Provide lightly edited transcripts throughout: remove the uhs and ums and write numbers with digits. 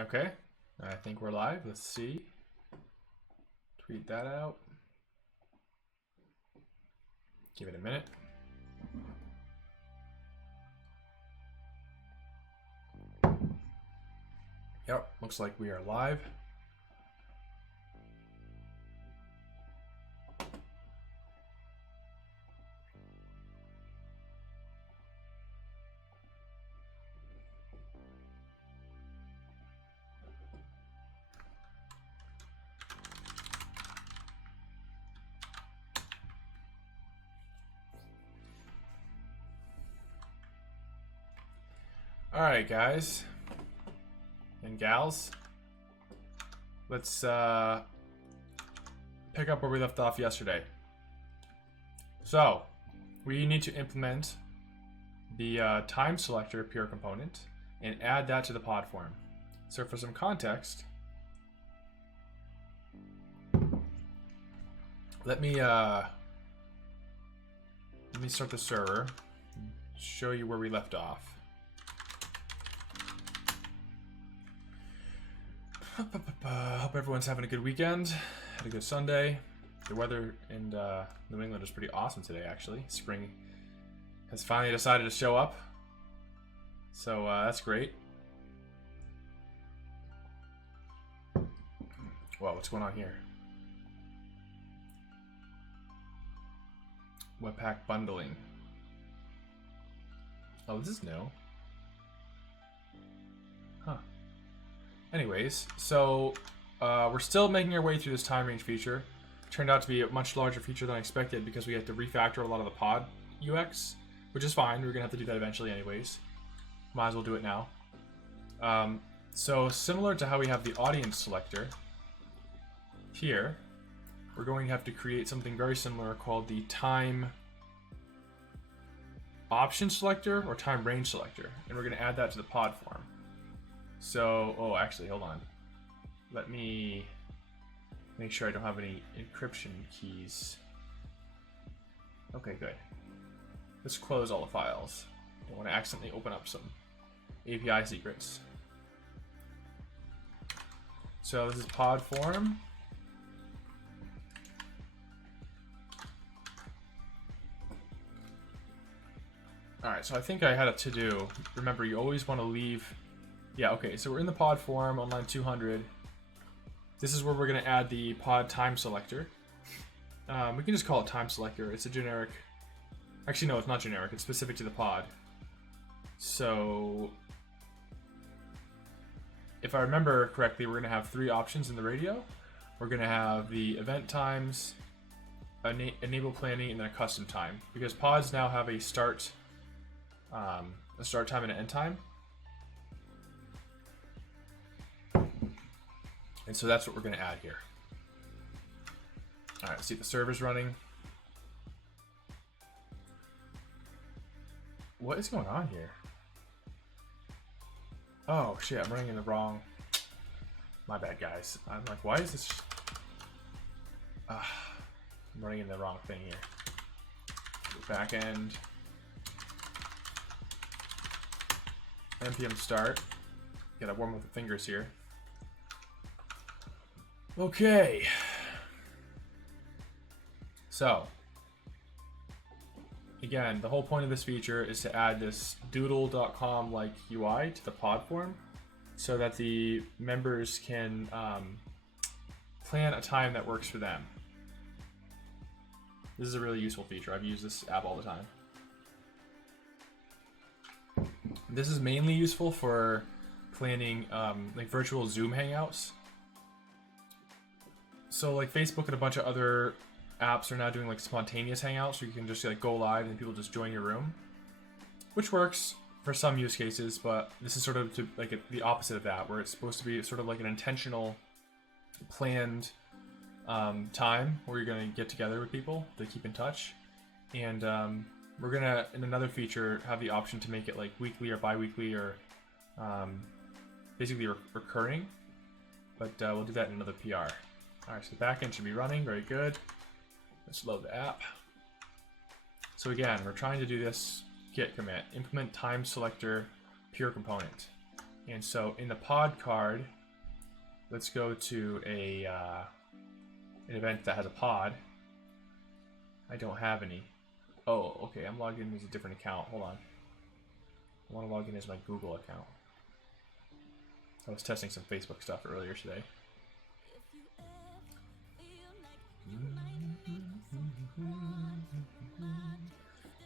Okay, I think we're live. Let's see. Tweet that out. Give it a minute. Yep, looks like we are live. All right, guys and gals, let's pick up where we left off yesterday. So we need to implement the time selector pure component and add that to the pod form. So for some context, let me start the server, show you where we left off. Hope everyone's having a good weekend. Had a good Sunday. The weather in New England is pretty awesome today, actually. Spring has finally decided to show up. So that's great. Whoa, what's going on here? Webpack bundling. Oh, this is new. Huh. Anyways, so we're still making our way through this time range feature. Turned out to be a much larger feature than I expected because we had to refactor a lot of the pod UX, which is fine. We're gonna have to do that eventually anyways. Might as well do it now. So similar to how we have the audience selector here, we're going to have to create something very similar called the time option selector or time range selector, and we're going to add that to the pod form. So, oh, actually, hold on. Let me make sure I don't have any encryption keys. Okay, good. Let's close all the files. Don't want to accidentally open up some API secrets. So this is pod form. Alright, so I think I had a to-do. Remember, you always want to leave... Yeah, okay, so we're in the pod form on line 200. This is where we're going to add the pod time selector. We can just call it time selector. It's a generic... Actually, no, it's not generic. It's specific to the pod. So... If I remember correctly, we're going to have three options in the radio. We're going to have the event times, enable planning, and then a custom time. Because pods now have a start time and an end time. And so that's what we're going to add here. All right, let's see if the server's running. What is going on here? Oh shit, I'm running in the wrong... My bad, guys. I'm like, why is this... I'm running in the wrong thing here. Back end. npm start. Gotta warm up the fingers here. Okay. So, again, the whole point of this feature is to add this doodle.com like UI to the pod form so that the members can plan a time that works for them. This is a really useful feature. I've used this app all the time. This is mainly useful for planning like virtual Zoom hangouts. So like Facebook and a bunch of other apps are now doing like spontaneous hangouts where you can just like go live and people just join your room, which works for some use cases, but this is sort of like the opposite of that, where it's supposed to be sort of like an intentional, planned time where you're going to get together with people to keep in touch. And we're going to, in another feature, have the option to make it like weekly or bi-weekly or basically recurring, but we'll do that in another PR. Alright, so the backend should be running, very good. Let's load the app. So again, we're trying to do this git commit, implement time selector pure component. And so in the pod card, let's go to an event that has a pod. I don't have any. Oh, okay, I'm logged in as a different account. Hold on. I want to log in as my Google account. I was testing some Facebook stuff earlier today.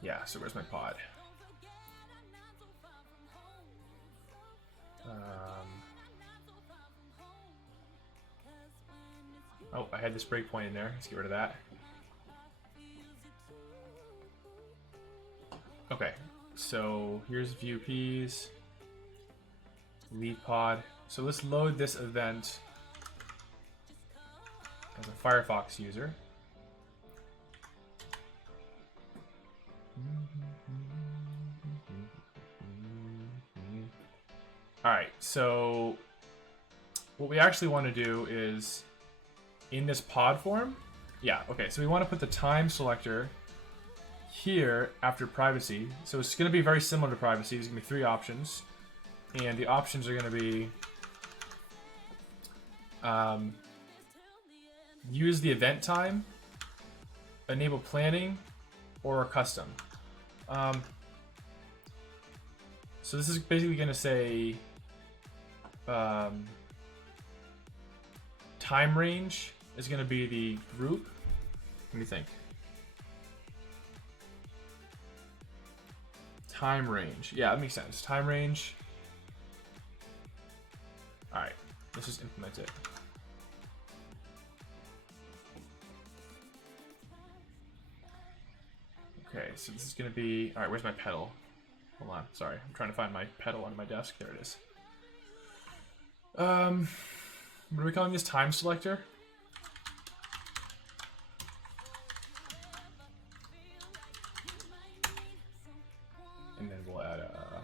Yeah, so where's my pod? Oh, I had this breakpoint in there. Let's get rid of that. Okay, so here's view Ps. Leave pod. So let's load this event as a Firefox user. Alright, so what we actually want to do is in this pod form, yeah, okay, so we want to put the time selector here after privacy. So it's going to be very similar to privacy. There's going to be 3 options, and the options are going to be use the event time, enable planning, or custom. So this is basically going to say time range is going to be the group. Let me think. Time range. Yeah, that makes sense. Time range. Alright, let's just implement it. Okay, so this is going to be... Alright, where's my pedal? Hold on, sorry. I'm trying to find my pedal on my desk. There it is. What are we calling this? Time selector? And then we'll add a...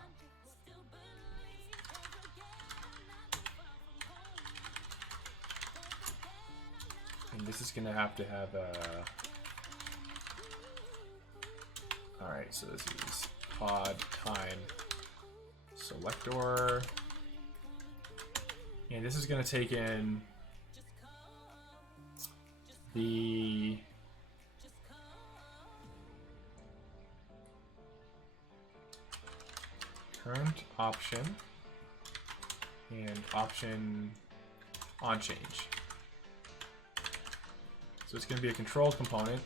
And this is going to have a... Alright, so this is pod time selector. And this is going to take in the current option and option on change. So it's going to be a controlled component.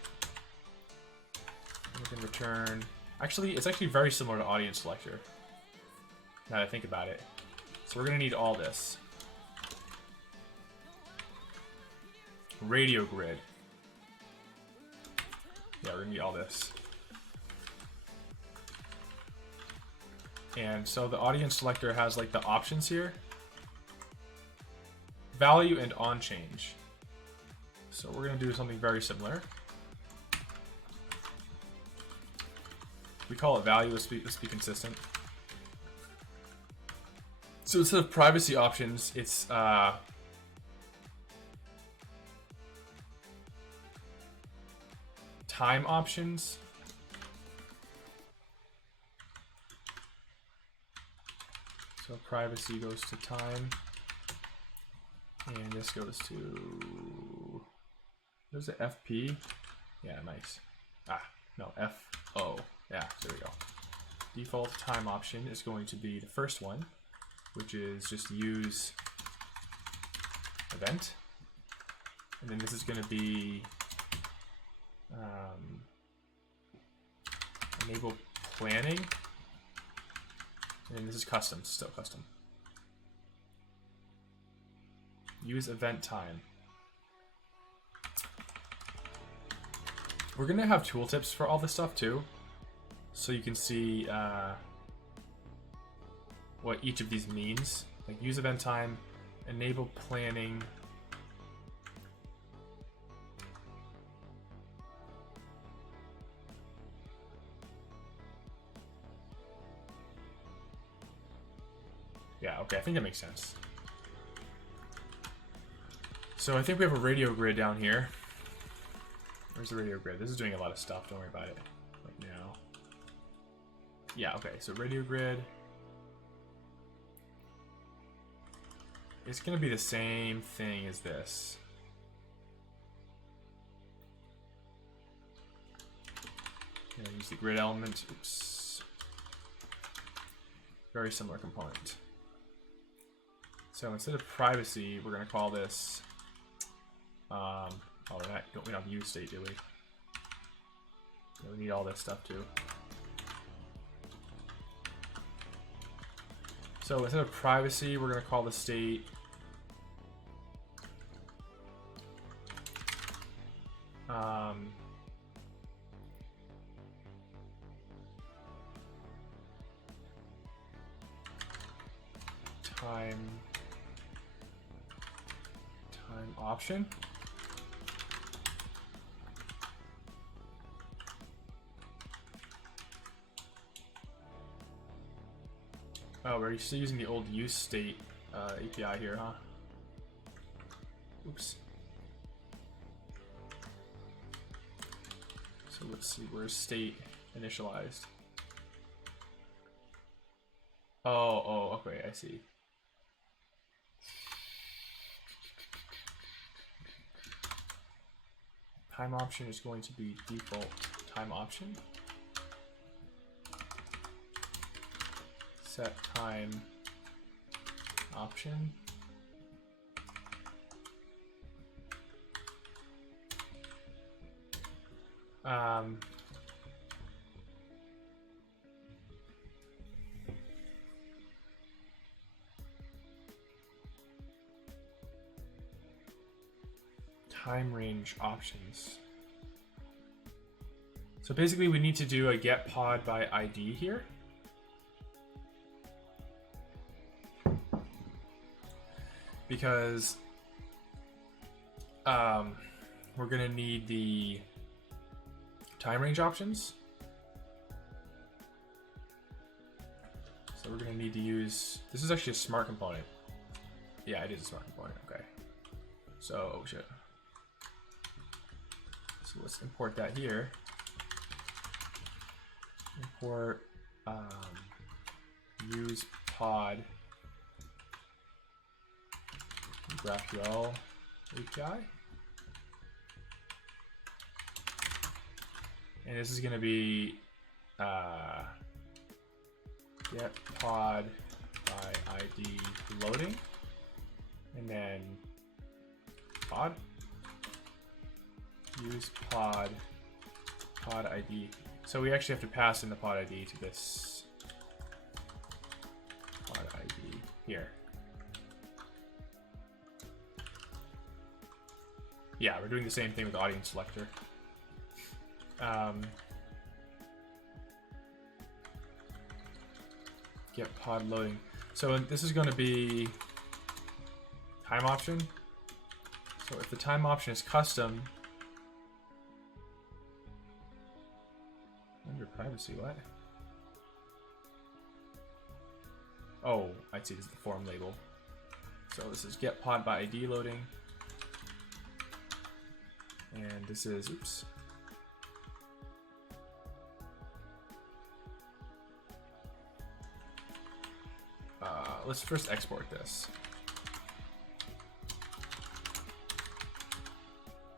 And we can return... Actually, it's actually very similar to audience selector, now that I think about it. So we're going to need all this. Radio grid. Yeah, we're going to need all this. And so the audience selector has like the options here. Value and on change. So we're going to do something very similar. We call it value, let's be consistent. So instead of privacy options, it's time options. So privacy goes to time, and this goes to, there's an FP. Yeah, nice. No, FO. Yeah, there we go. Default time option is going to be the first one, which is just use event. And then this is going to be enable planning. And this is custom, still custom. Use event time. We're going to have tooltips for all this stuff too, so you can see what each of these means. Like use event time, enable planning. Yeah, okay, I think that makes sense. So I think we have a radio grid down here. Where's the radio grid? This is doing a lot of stuff, don't worry about it right now. Yeah, okay, so radio grid. it's going to be the same thing as this. Use the grid element. Oops. Very similar component. So instead of privacy, we're going to call this. Oh, we don't have use state, do we? We need all this stuff too. So instead of privacy, we're going to call the state time option. Oh, we're still using the old use state API here, huh? Oops. So let's see, where's state initialized? Oh, okay, I see. Time option is going to be default time option. Set time option. Time range options. So basically we need to do a get pod by ID here. Because we're gonna need the time range options. So we're gonna need to use, this is actually a smart component. Yeah, it is a smart component, okay. So, oh shit. So let's import that here. Import use pod GraphQL API. And this is going to be get pod by ID loading, and then pod use pod ID. So we actually have to pass in the pod ID to this pod ID here. Yeah, we're doing the same thing with the audience selector. Get pod loading. So this is going to be time option. So if the time option is custom, under privacy, what? Oh, I see. This is the form label. So this is get pod by ID loading, and this is oops. Let's first export this.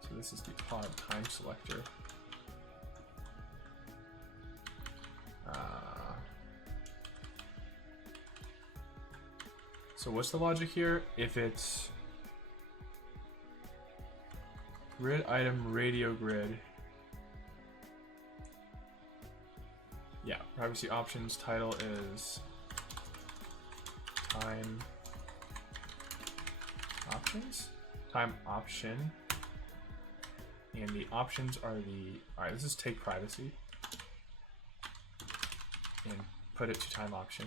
So this is the pod time selector. So what's the logic here? If it's grid item radio grid, yeah, privacy options title is time options, time option, and the options are the, all right, let's just take privacy and put it to time option.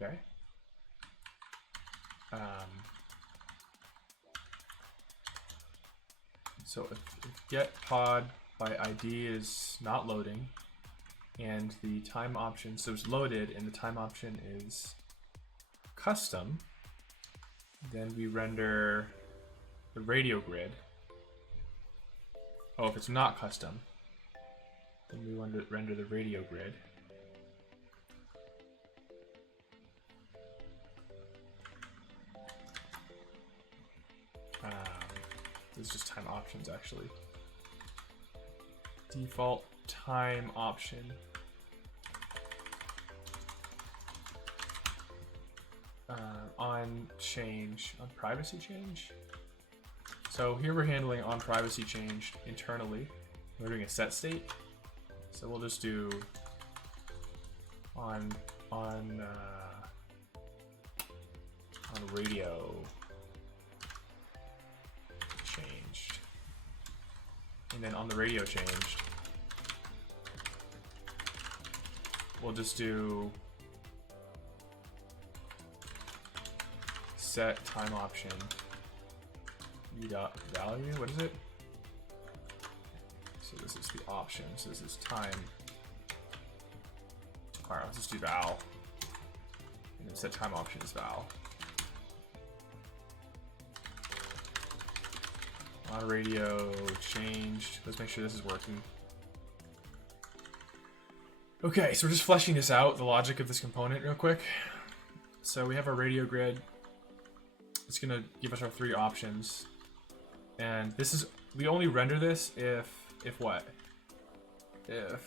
Okay. So if get pod by ID is not loading, and the time option, so it's loaded and the time option is custom, then we render the radio grid. Oh, if it's not custom, then we render the radio grid. This is just time options actually. Default time option. On change, on privacy change. So here we're handling on privacy change internally. We're doing a set state. So we'll just do on radio changed, and then on the radio changed, we'll just do set time option u dot value. What is it? So this is the option. So this is time. All right, let's just do val, and then set time option is val. On radio changed. Let's make sure this is working. Okay, so we're just fleshing this out, the logic of this component real quick. So we have our radio grid. It's gonna give us our 3 options. And this is, we only render this if what? If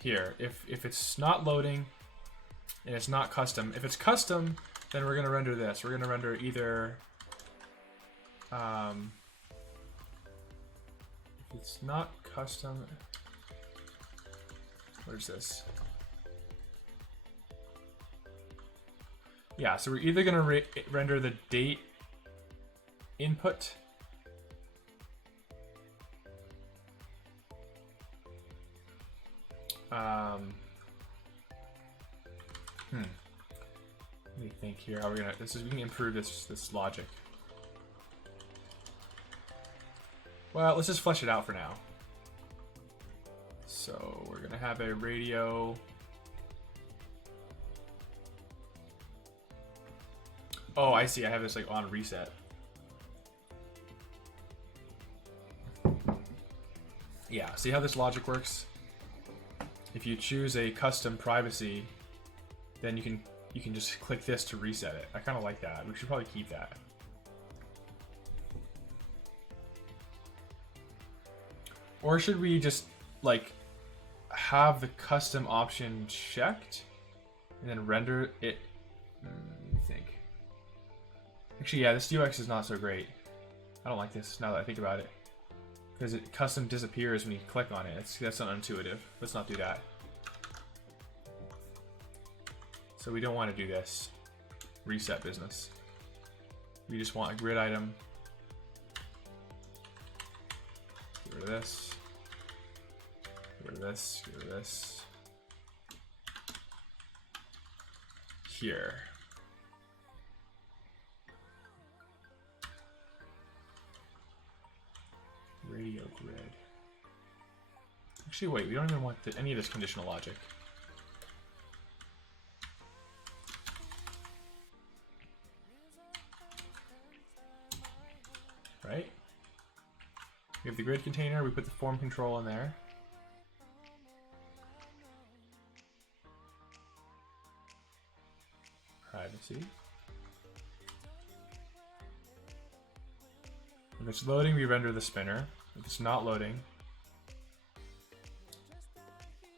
here, if it's not loading and it's not custom. If it's custom, then we're gonna render this. We're gonna render either if it's not custom, where's this? Yeah, so we're either gonna render the date input Let me think here how we're gonna we can improve this logic. Well, let's just flesh it out for now. So we're gonna have a radio. Oh, I see. I have this like on reset. Yeah, see how this logic works? If you choose a custom privacy, then you can just click this to reset it. I kind of like that. We should probably keep that. Or should we just like have the custom option checked and then render it? Let me think. Actually, yeah, this UX is not so great. I don't like this now that I think about it. Because it custom disappears when you click on it. That's not intuitive. Let's not do that. So we don't want to do this. Reset business. We just want a grid item. Get rid of this. Get rid of this. Get rid of this. Here. Radio grid. Actually, wait, we don't even want any of this conditional logic. Right? We have the grid container, we put the form control in there. Privacy. If it's loading, we render the spinner. If it's not loading,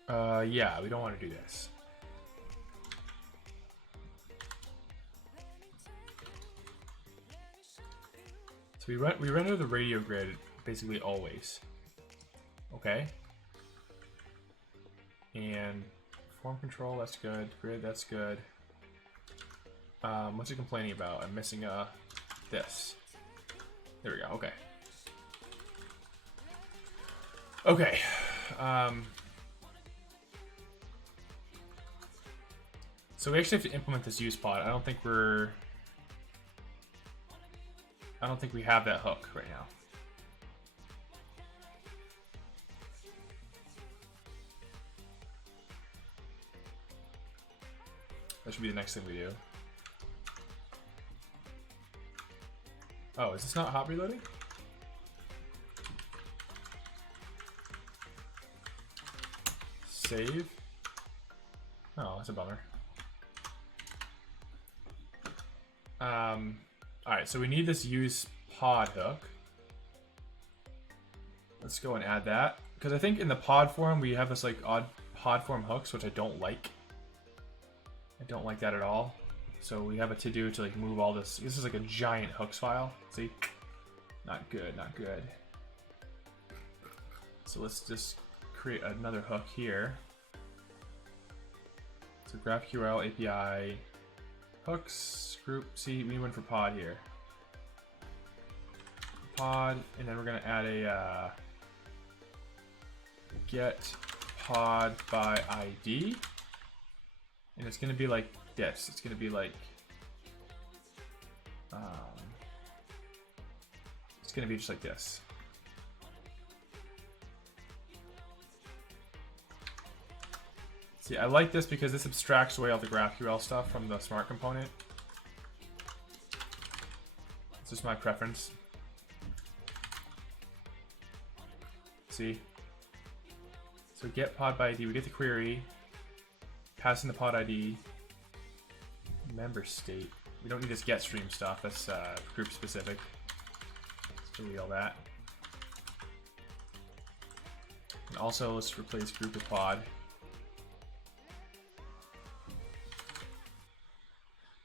yeah, we don't want to do this. So we render the radio grid basically always. Okay. And form control, that's good. Grid, that's good. What's it complaining about? I'm missing this. There we go. Okay. Okay. So we actually have to implement this use pod. I don't think we have that hook right now. That should be the next thing we do. Oh, is this not hot reloading? Save. Oh, that's a bummer. Alright, so we need this use pod hook. Let's go and add that. Because I think in the pod form we have this like odd pod form hooks, which I don't like. I don't like that at all. So we have a to-do to like move all this. This is like a giant hooks file. See? Not good, not good. So let's just create another hook here. So GraphQL API hooks group. See, we need one for pod here. Pod, and then we're gonna add a get pod by ID, and it's gonna be like this. It's gonna be like it's gonna be just like this. See, I like this because this abstracts away all the GraphQL stuff from the smart component. It's just my preference. See? So get pod by ID, we get the query, pass in the pod ID, member state. We don't need this get stream stuff, that's group specific. Let's delete all that. And also let's replace group with pod.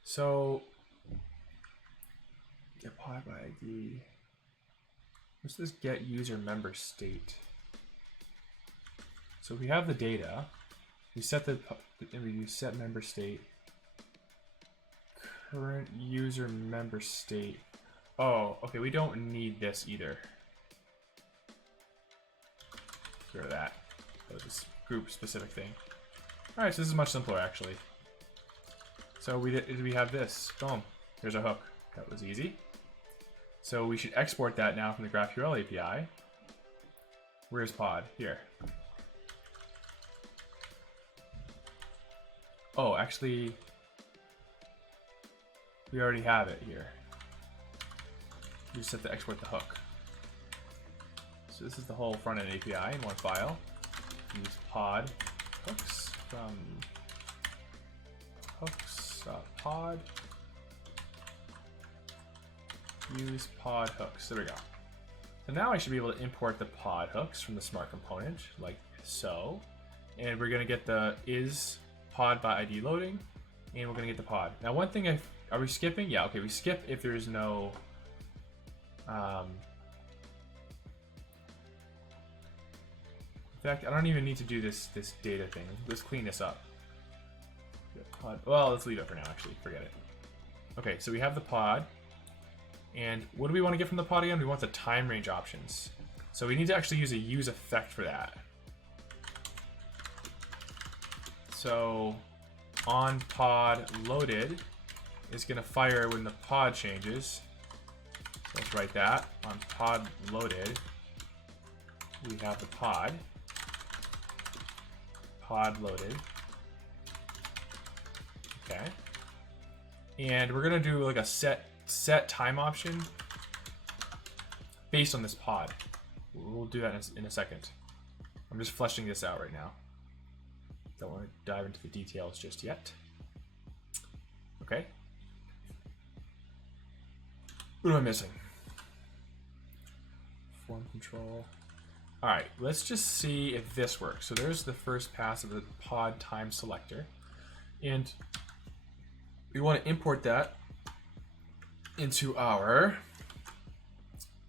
So get pod by ID. What's this get user member state? So we have the data. We set the and we set member state. Current user member state. Oh, okay. We don't need this either. Get rid of that. That was this group specific thing. All right, so this is much simpler actually. So we have this. Boom. There's a hook. That was easy. So we should export that now from the GraphQL API. Where's pod? Here. Oh, actually, we already have it here. We just have to export the hook. So this is the whole front-end API in one file. Use pod hooks from hooks.pod. Use pod hooks. There we go. So now I should be able to import the pod hooks from the smart component, like so. And we're going to get the is pod by ID loading, and we're going to get the pod. Now, one thing, are we skipping? Yeah, okay, we skip if there's no. In fact, I don't even need to do this data thing. Let's clean this up. Pod. Well, let's leave it for now. Actually, forget it. Okay, so we have the pod. And what do we want to get from the pod again? We want the time range options. So we need to actually use a use effect for that. So on pod loaded is going to fire when the pod changes. So let's write that. On pod loaded, we have the pod. Pod loaded. Okay. And we're going to do like a set time option based on this pod. We'll do that in a second. I'm just fleshing this out right now. Don't want to dive into the details just yet. Okay. What am I missing? Form control. All right, let's just see if this works. So there's the first pass of the pod time selector. And we want to import that into our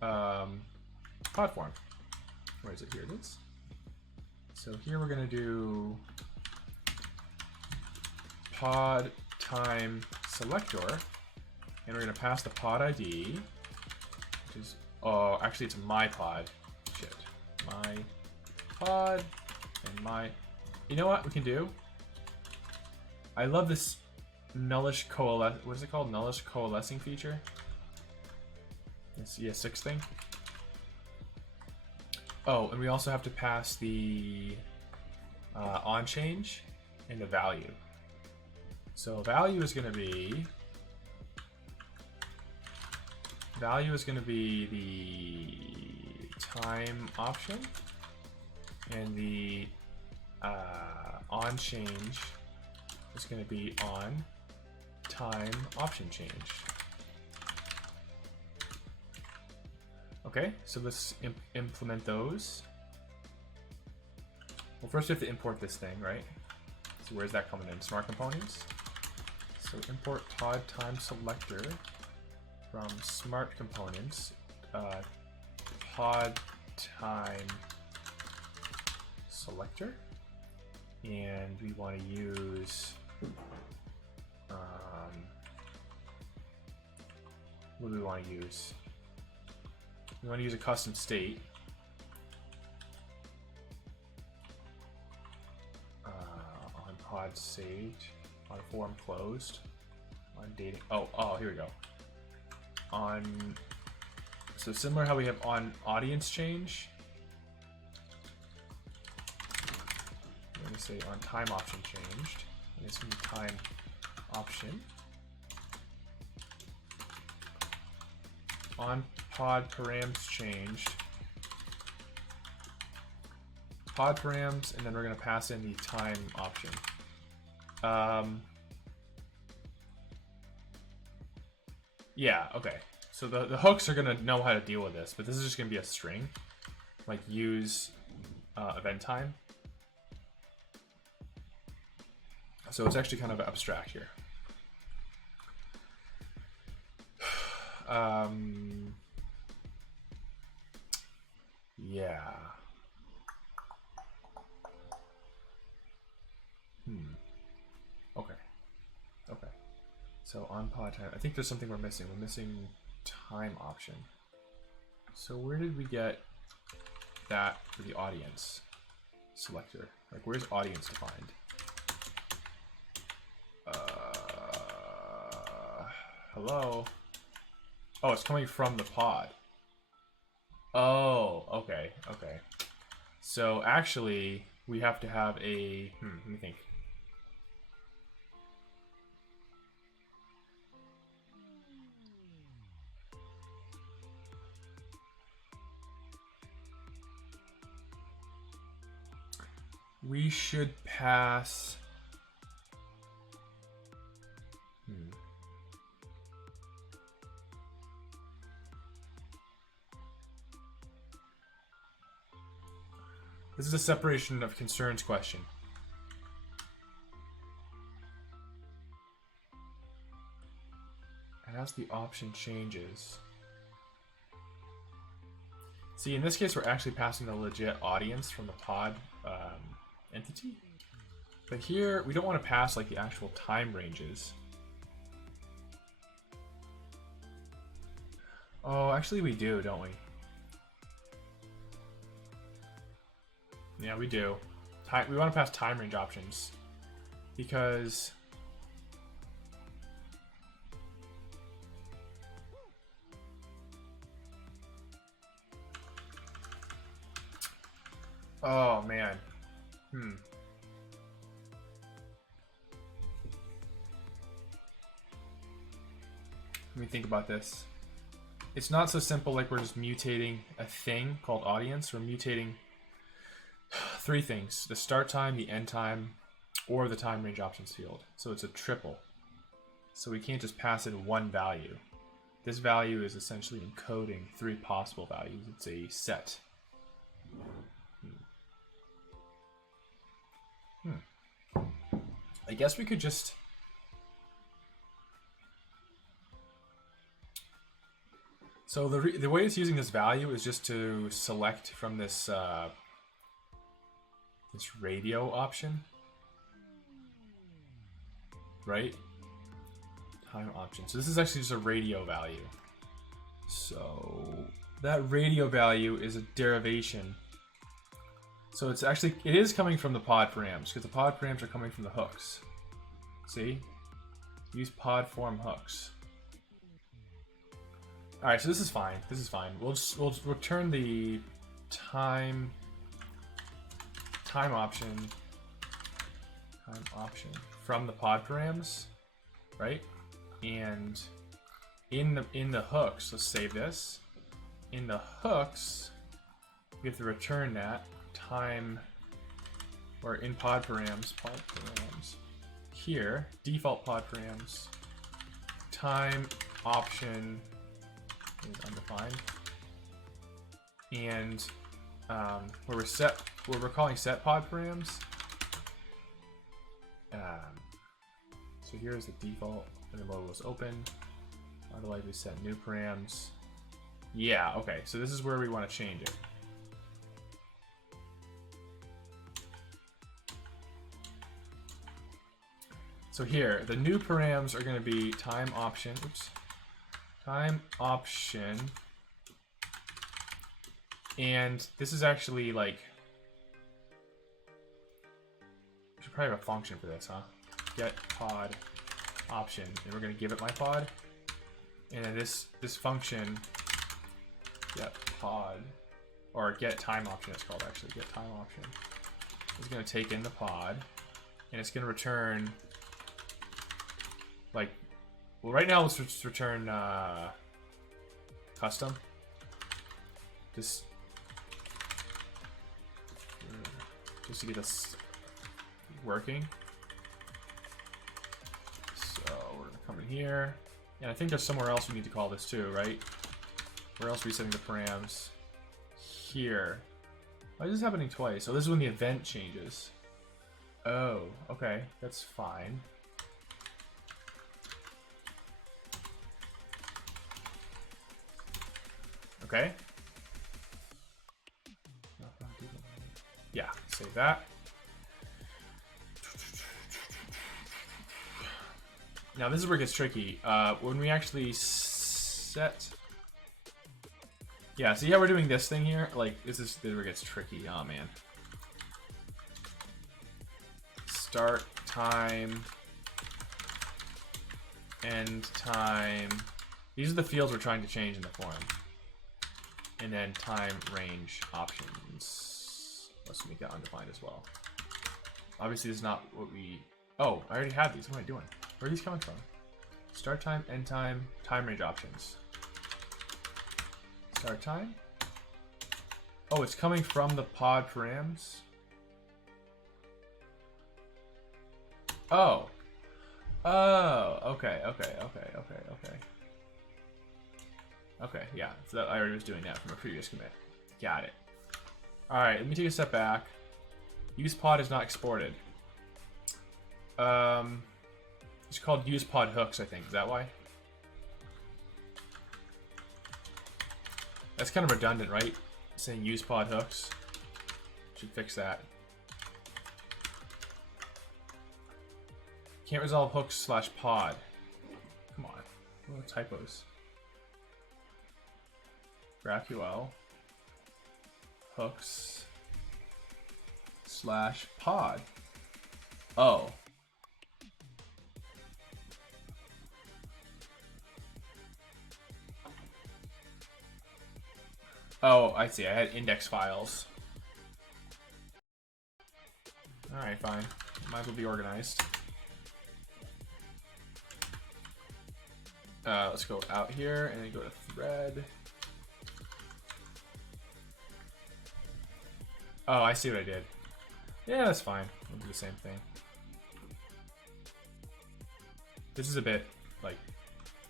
pod form. Where is it? Here it is. So here we're going to do pod time selector, and we're going to pass the pod ID, which is, oh, actually it's my pod. Shit. My pod and my, you know what we can do? I love this nullish coalesce, what is it called? Nullish coalescing feature. This ES6 thing. Oh, and we also have to pass the on change and the value. So value is going to be the time option, and the on change is going to be on time option change. Okay, so let's implement those. Well, first we have to import this thing, right? So where's that coming in? Smart components. So import pod time selector from smart components. Pod time selector, and we want to use what do we want to use? We want to use a custom state. On pod saved, on form closed, on dating. Oh, here we go. So similar how we have on audience change. I'm going to say on time option changed. And it's going to be time option. On pod params changed. Pod params, and then we're going to pass in the time option. Yeah, okay. So the hooks are going to know how to deal with this, but this is just going to be a string. Like use event time. So it's actually kind of abstract here. Yeah. Okay. Okay. So on pod time, I think there's something we're missing. We're missing time option. So where did we get that for the audience selector? Like where's audience defined? Hello? Oh, it's coming from the pod. Oh, okay, okay. So actually, we have to have a, let me think. We should pass. This is a separation of concerns question. As the option changes. See, in this case, we're actually passing the legit audience from the pod entity. But here, we don't want to pass like the actual time ranges. Oh, actually we do, don't we? Yeah, we do. We want to pass time range options because oh man. Let me think about this. It's not so simple like we're just mutating a thing called audience. We're mutating three things: the start time, the end time, or the time range options field. So it's a triple. So we can't just pass in one value. This value is essentially encoding three possible values. It's a set. I guess we could just so the way it's using this value is just to select from this this radio option, right? Time option. So this is actually just a radio value. So that radio value is a derivation. So it's actually, it is coming from the pod params because the pod params are coming from the hooks. See? Use pod form hooks. All right, so this is fine. This is fine. We'll return the time option from the pod params, right? And in the hooks, let's save this. In the hooks, we have to return that time, or in pod params, here, default pod params, time option is undefined, and where we're calling set pod params. So here's the default, and the logo is open. Otherwise, we set new params. Yeah, okay. So this is where we want to change it. So here, the new params are going to be time option. Oops. Time option. And this is actually like, we should probably have a function for this, huh? Get pod option, and we're going to give it my pod. And then this function, get pod, or get time option it's called actually, get time option, is going to take in the pod, and it's going to return, like, well, right now let's just return custom. Just to get this working. So we're going to come in here. And I think there's somewhere else we need to call this too, right? Where else are we setting the params? Here. Why is this happening twice? So this is when the event changes. Oh, okay. That's fine. Okay. Yeah, save that. Now this is where it gets tricky. When we actually set... Yeah, see how we're doing this thing here? Like, this is where it gets tricky. Oh, man. Start time. End time. These are the fields we're trying to change in the form. And then time range options. Let's make that undefined as well. Obviously, this is not what we... Oh, I already had these. What am I doing? Where are these coming from? Start time, end time, time range options. Start time? Oh, it's coming from the pod params? Oh. Oh, okay. Okay, yeah. So that, I already was doing that from a previous commit. Got it. Alright, let me take a step back. Use pod is not exported. It's called use pod hooks, I think. Is that why? That's kind of redundant, right? Saying use pod hooks. Should fix that. Can't resolve hooks slash pod. Come on. What are the typos? GraphQL hooks slash pod. Oh. Oh, I see. I had index files. Alright, fine. Might as well be organized. Let's go out here and then go to thread. Oh, I see what I did. Yeah, that's fine. We'll do the same thing. This is a bit, like,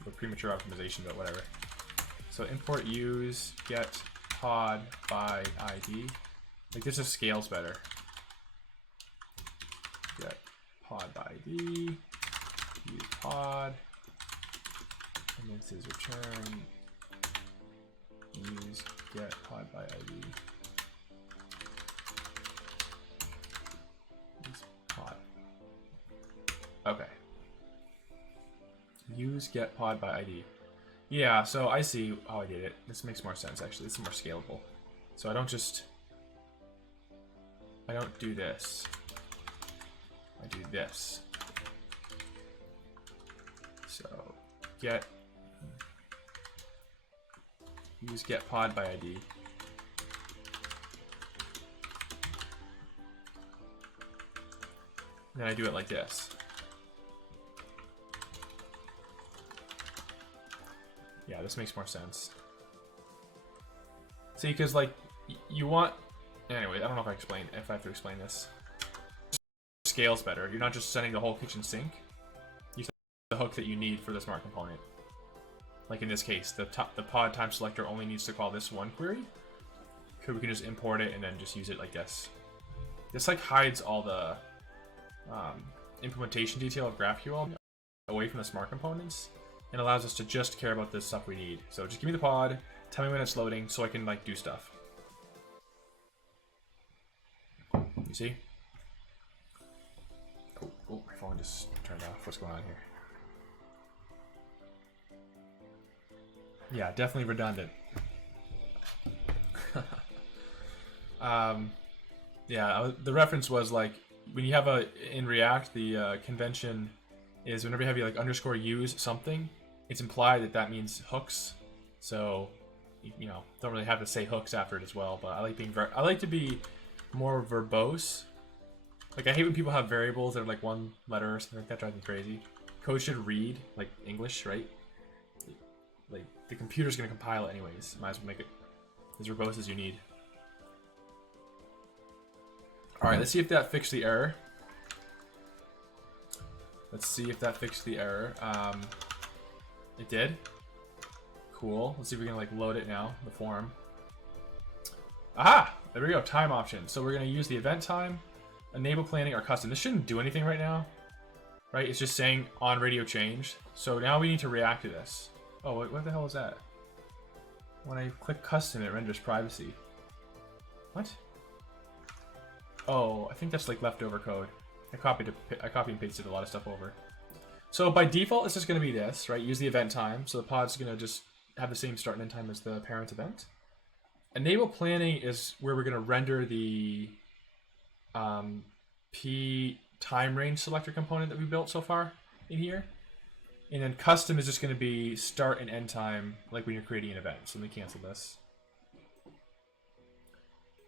a premature optimization, but whatever. So import use get pod by ID. Like, this just scales better. Get pod by ID. Use pod. And this is return use get pod by ID. Use pod. Okay. Use get pod by ID. Yeah, so I see how I did it. This makes more sense, actually. It's more scalable. So I don't do this. I do this. So use get pod by ID. Then I do it like this. Yeah, this makes more sense. See, because, like, you want... Anyway, I don't know if I have to explain this. scales better. You're not just sending the whole kitchen sink. You send the hook that you need for the smart component. Like in this case, the pod time selector only needs to call this one query. So we can just import it and then just use it like this. This like hides all the implementation detail of GraphQL away from the smart components and allows us to just care about the stuff we need. So just give me the pod, tell me when it's loading so I can like do stuff. You see? Oh, my phone just turned off. What's going on here? Yeah, definitely redundant. Yeah, the reference was like when you have in React, the convention is whenever you have like underscore use something, it's implied that that means hooks. So you know, don't really have to say hooks after it as well. But I like to be more verbose. Like I hate when people have variables that are like one letter or something like that. Drives me crazy. Code should read like English, right? Like the computer's gonna compile it anyways. Might as well make it as verbose as you need. All right, let's see if that fixed the error. Let's see if that fixed the error. It did. Cool. Let's see if we can like load it now, the form. Aha! There we go, time option. So we're gonna use the event time, enable planning or custom. This shouldn't do anything right now, right? It's just saying on radio change. So now we need to react to this. Oh, what the hell is that? When I click custom, it renders privacy. What? Oh, I think that's like leftover code. I copy and pasted a lot of stuff over. So by default, it's just going to be this, right? Use the event time. So the pod's going to just have the same start and end time as the parent event. Enable planning is where we're going to render the P time range selector component that we built so far in here. And then custom is just going to be start and end time, like when you're creating an event. So let me cancel this.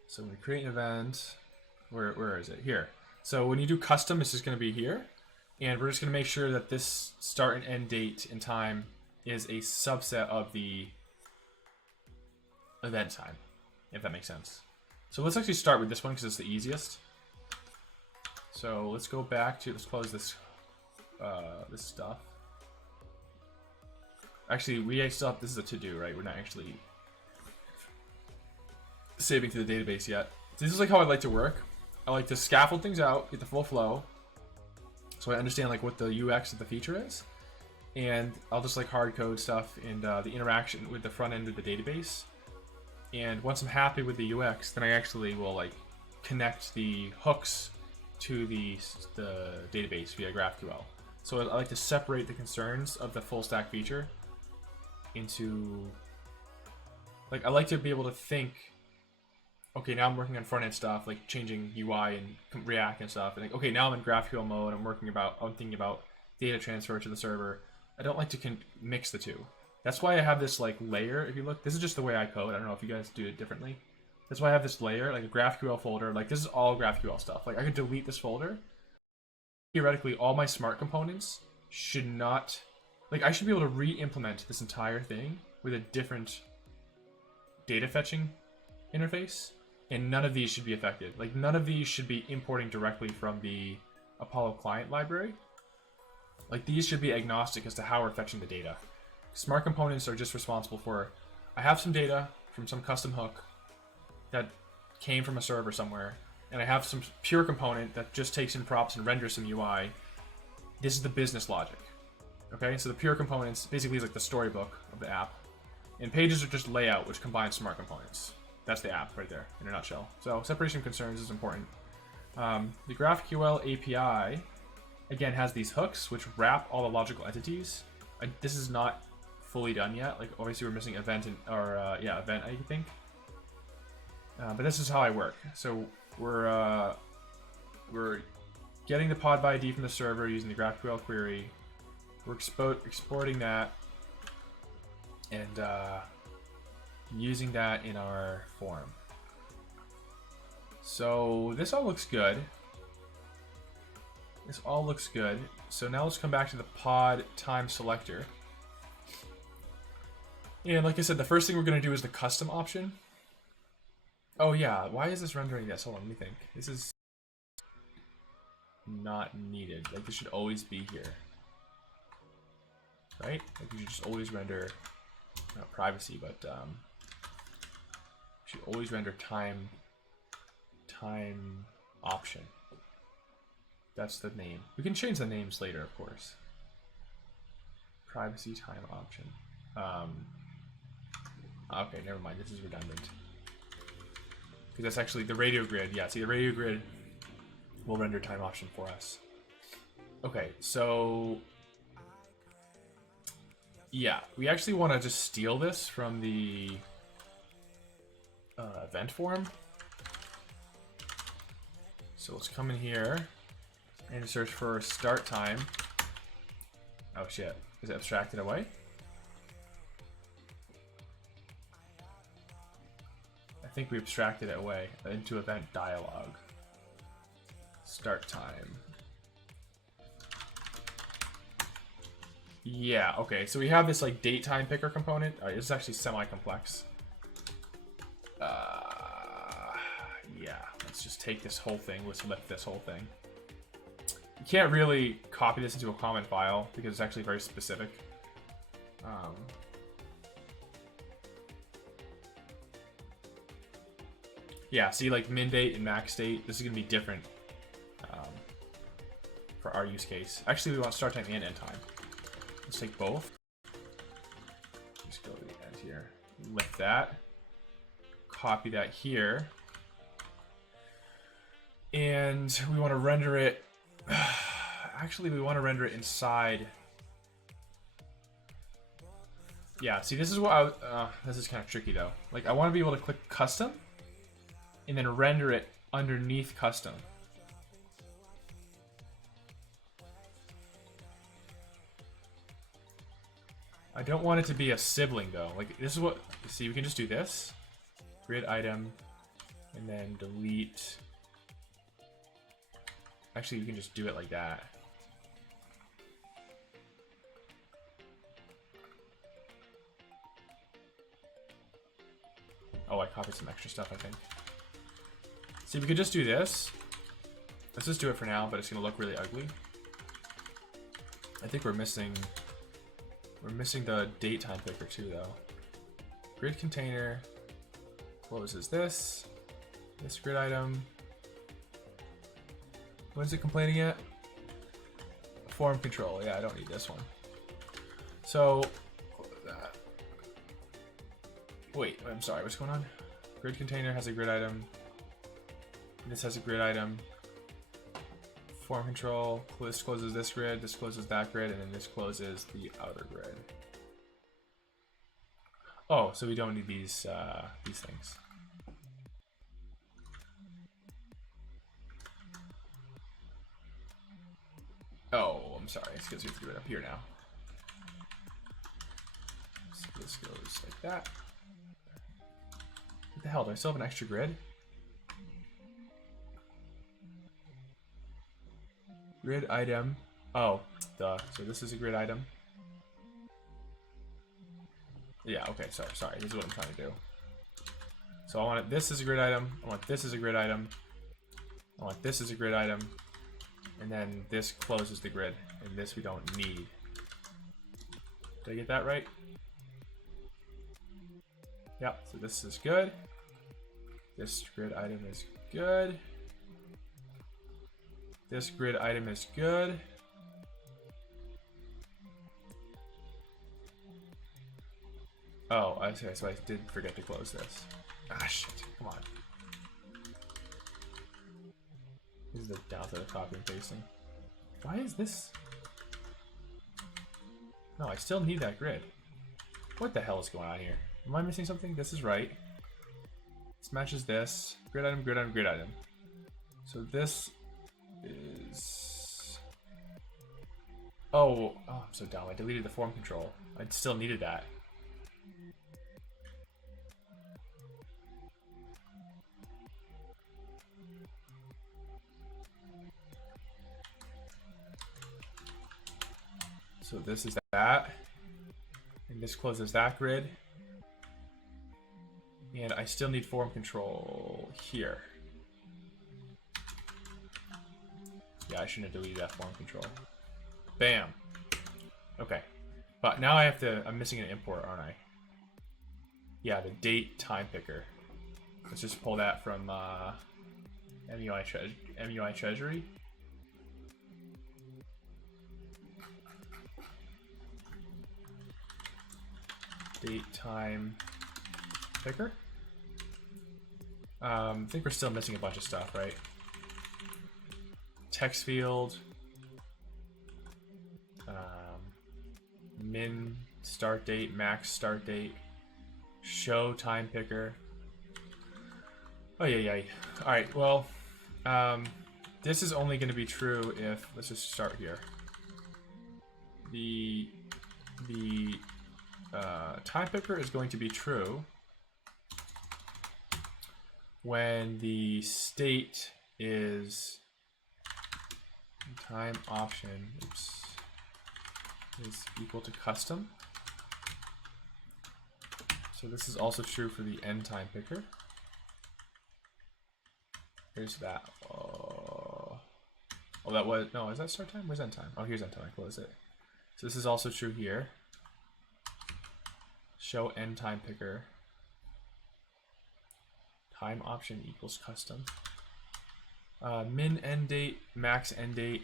So when we create an event, where is it? Here. So when you do custom, it's just going to be here. And we're just going to make sure that this start and end date and time is a subset of the event time, if that makes sense. So let's actually start with this one because it's the easiest. So let's go back to, let's close this this stuff. Actually, we still have, this is a to-do, right? We're not actually saving to the database yet. So this is like how I like to work. I like to scaffold things out, get the full flow, so I understand like what the UX of the feature is, and I'll just like hard code stuff and the interaction with the front end of the database. And once I'm happy with the UX, then I actually will like connect the hooks to the database via GraphQL. So I like to separate the concerns of the full stack feature into, like, I like to be able to think, okay, now I'm working on front end stuff, like changing UI and React and stuff, and like, okay, now I'm in GraphQL mode. I'm thinking about data transfer to the server. I don't like to mix the two. That's why I have this like layer. If you look, this is just the way I code. I don't know if you guys do it differently. That's why I have this layer, like a GraphQL folder. Like this is all GraphQL stuff. Like I could delete this folder. Theoretically, all my smart components should not, like I should be able to re-implement this entire thing with a different data fetching interface, and none of these should be affected. Like none of these should be importing directly from the Apollo client library. Like these should be agnostic as to how we're fetching the data. Smart components are just responsible for, I have some data from some custom hook that came from a server somewhere, and I have some pure component that just takes in props and renders some UI. This is the business logic. Okay, so the pure components basically is like the storybook of the app, and pages are just layout, which combines smart components. That's the app right there in a nutshell. So separation of concerns is important. The GraphQL API again has these hooks which wrap all the logical entities. This is not fully done yet. Like obviously we're missing event event, I think. But this is how I work. So we're getting the pod by ID from the server using the GraphQL query. We're exporting that and using that in our form. So this all looks good. This all looks good. So now let's come back to the pod time selector. And like I said, the first thing we're going to do is the custom option. Oh yeah, why is this rendering this? Hold on, let me think. This is... not needed. Like this should always be here. Right? Like you should just always render, not privacy, but should always render time option. That's the name. We can change the names later, of course. Privacy time option. Okay, never mind. This is redundant. Because that's actually the radio grid. Yeah, see, the radio grid will render time option for us. Okay, so yeah, we actually want to just steal this from the event form. So let's come in here and search for start time. Oh shit, is it abstracted away? I think we abstracted it away into event dialog. Start time. Yeah, okay, so we have this like date time picker component. Alright, this is actually semi-complex. Yeah, let's just take this whole thing, let's lift this whole thing. You can't really copy this into a common file because it's actually very specific. Yeah, see, like min date and max date, this is going to be different for our use case. Actually, we want start time and end time. Let's take both. Just go to the end here. Lift that. Copy that here. And we want to render it. Actually, we want to render it inside. Yeah, see, this is what I was, this is kind of tricky though. Like, I want to be able to click custom and then render it underneath custom. I don't want it to be a sibling though. Like, this is what, see, we can just do this. Grid item, and then delete. Actually, you can just do it like that. Oh, I copied some extra stuff, I think. See, we could just do this. Let's just do it for now, but it's gonna look really ugly. I think we're missing the date time picker too, though. Grid container closes this grid item. What is it complaining at? Form control. Yeah, I don't need this one. So, close that. Wait, I'm sorry, what's going on? Grid container has a grid item. This has a grid item. Form control. This closes this grid, this closes that grid, and then this closes the outer grid. Oh, so we don't need these things. Oh, I'm sorry. It's because we have to do it up here now. So this goes like that. What the hell? Do I still have an extra grid? Grid item. Oh, duh. So this is a grid item. Yeah, okay, sorry. This is what I'm trying to do. So I want it, this as a grid item. I want this as a grid item. I want this as a grid item. And then this closes the grid. And this we don't need. Did I get that right? Yeah, so this is good. This grid item is good. This grid item is good. Oh, I see. So I did forget to close this. Ah, shit. Come on. This is the downside of copy and pasting. Why is this? No, I still need that grid. What the hell is going on here? Am I missing something? This is right. This matches this. Grid item, grid item, grid item. So this is... Oh, I'm so dumb. I deleted the form control. I still needed that. So this is that, and this closes that grid, and I still need form control here. Yeah, I shouldn't have deleted that form control. Bam. Okay. But now I have to, I'm missing an import, aren't I? Yeah, the date time picker. Let's just pull that from MUI Treasury. Date time picker. I think we're still missing a bunch of stuff, right? Text field. Min start date, max start date. Show time picker. Oh yeah. Alright, well, this is only going to be true if, let's just start here. The time picker is going to be true when the state is time option, is equal to custom. So this is also true for the end time picker. Here's that. Oh, that was, no, is that start time? Where's end time? Oh, here's end time. I close it. So this is also true here. Show end time picker. Time option equals custom. Min end date, max end date.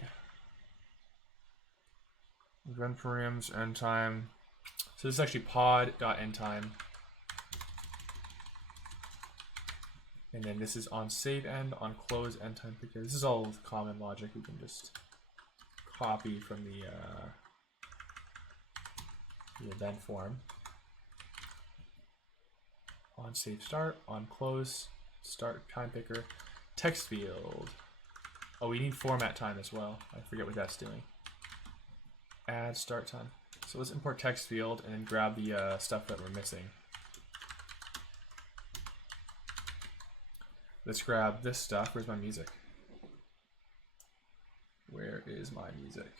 Run params, end time. So this is actually pod.end time. And then this is on save end, on close end time picker. This is all common logic we can just copy from the event form. On save start, on close, start time picker, text field. Oh, we need format time as well. I forget what that's doing. Add start time. So let's import text field and then grab the stuff that we're missing. Let's grab this stuff. Where's my music? Where is my music?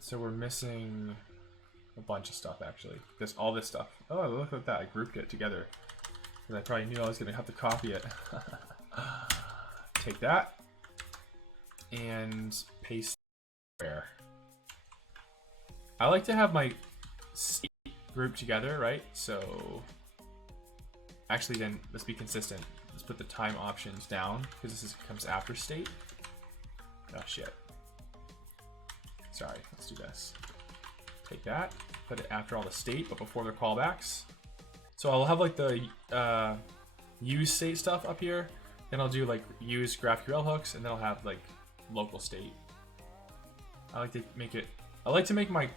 So we're missing a bunch of stuff actually. All this stuff. Oh, look at that. I grouped it together. And I probably knew I was going to have to copy it. Take that and paste where. I like to have my state grouped together, right? So actually then let's be consistent. Let's put the time options down because this comes after state. Oh shit. Sorry, let's do this. Take that, put it after all the state, but before the callbacks. So I'll have like the use state stuff up here. Then I'll do like use GraphQL hooks, and then I'll have like local state. I like to make my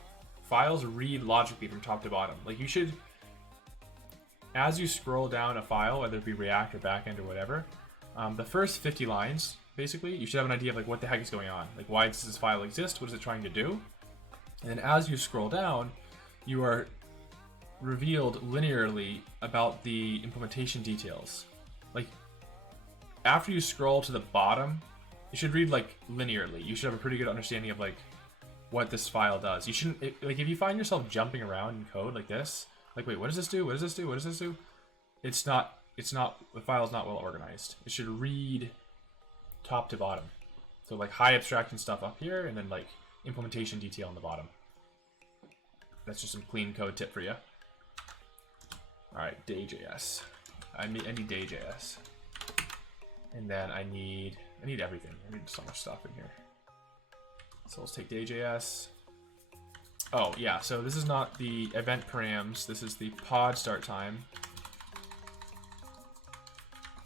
files read logically from top to bottom. Like you should, as you scroll down a file, whether it be React or backend or whatever, the first 50 lines, basically, you should have an idea of like what the heck is going on. Like why does this file exist? What is it trying to do? And then as you scroll down, you are revealed linearly about the implementation details. Like after you scroll to the bottom, you should read like linearly. You should have a pretty good understanding of like what this file does. You shouldn't, like if you find yourself jumping around in code like this, like wait, what does this do? What does this do? What does this do? It's not, the file is not well organized. It should read top to bottom. So like high abstraction stuff up here and then like implementation detail on the bottom. That's just some clean code tip for you. All right, day.js. I need day.js. And then I need everything. I need so much stuff in here. So let's take day.js. Oh yeah, so this is not the event params. This is the pod start time.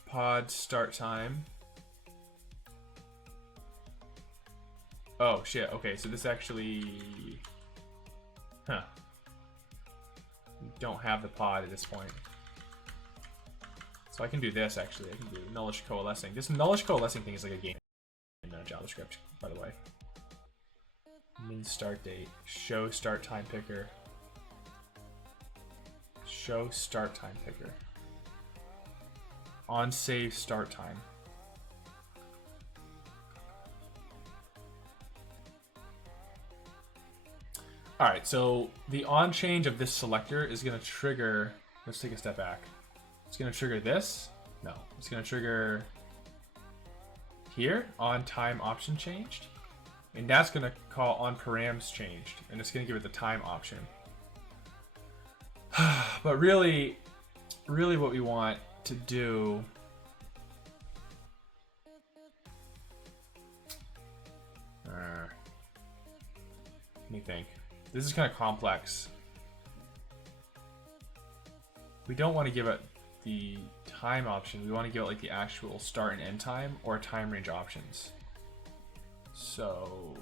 Pod start time. Oh shit, okay, so this actually, don't have the pod at this point. So I can do this actually, I can do nullish coalescing. This nullish coalescing thing is like a game in JavaScript, by the way. Min start date, show start time picker. Show start time picker. On save start time. All right, so the on change of this selector is going to trigger, let's take a step back. It's going to trigger this. No, it's going to trigger here on time option changed, and that's gonna call on params changed, and it's gonna give it the time option. But really what we want to do let me think. This is kind of complex. We don't want to give it the time option. We want to give it like the actual start and end time or time range options. So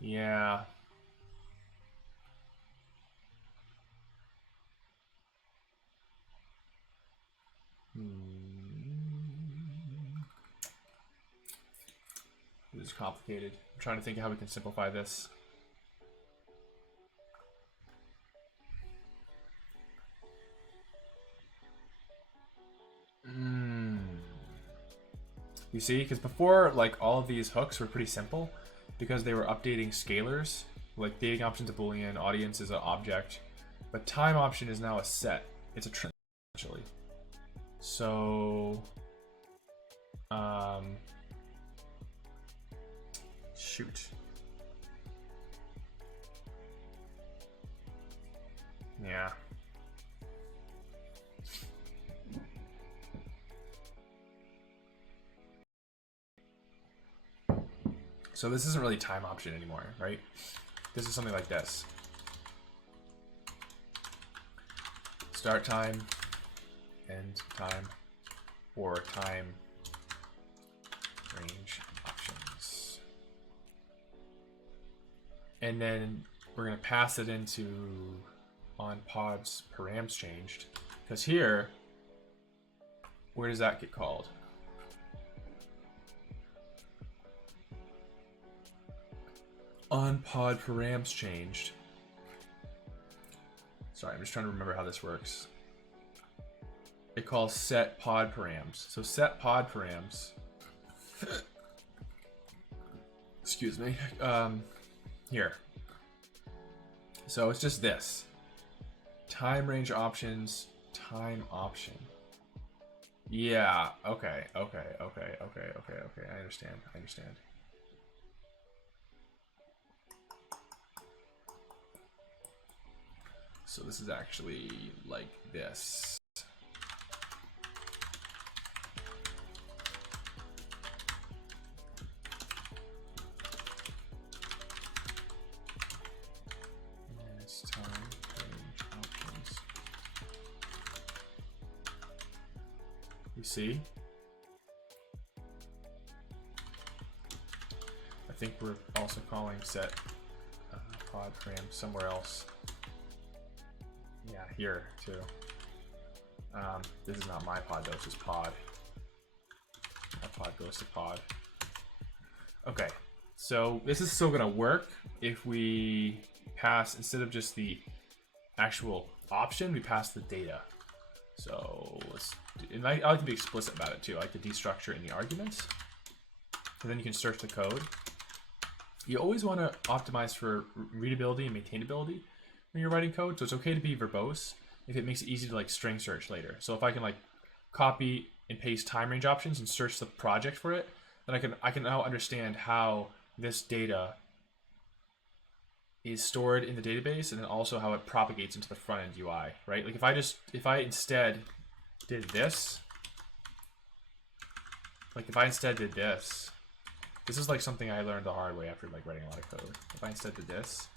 yeah. This is complicated. I'm trying to think of how we can simplify this. You see, because before, like, all of these hooks were pretty simple because they were updating scalars, like dating options a boolean, audience is an object, but time option is now a set. It's a trend, essentially. So, shoot. Yeah. So this isn't really time option anymore, right? This is something like this. Start time, end time, or time range options. And then we're gonna pass it into on pods params changed. Because here, where does that get called? On pod params changed. Sorry, I'm just trying to remember how this works. It calls set pod params. So set pod params. Excuse me. Here. So it's just this. Time range options, time option. Yeah, okay. I understand. So this is actually like this. It's time range options. You see? I think we're also calling set pod param somewhere else. Yeah, here too. This is not my pod though, it's just pod. My pod goes to pod. Okay, so this is still gonna work if we pass, instead of just the actual option, we pass the data. So let's, and I like to be explicit about it too. I like to destructure in the arguments. And then you can search the code. You always want to optimize for readability and maintainability when you're writing code, so it's okay to be verbose if it makes it easy to like string search later. So if I can like copy and paste time range options and search the project for it, then I can now understand how this data is stored in the database, and then also how it propagates into the front end UI, right? Like if I instead did this, this is like something I learned the hard way after like writing a lot of code. If I instead did this,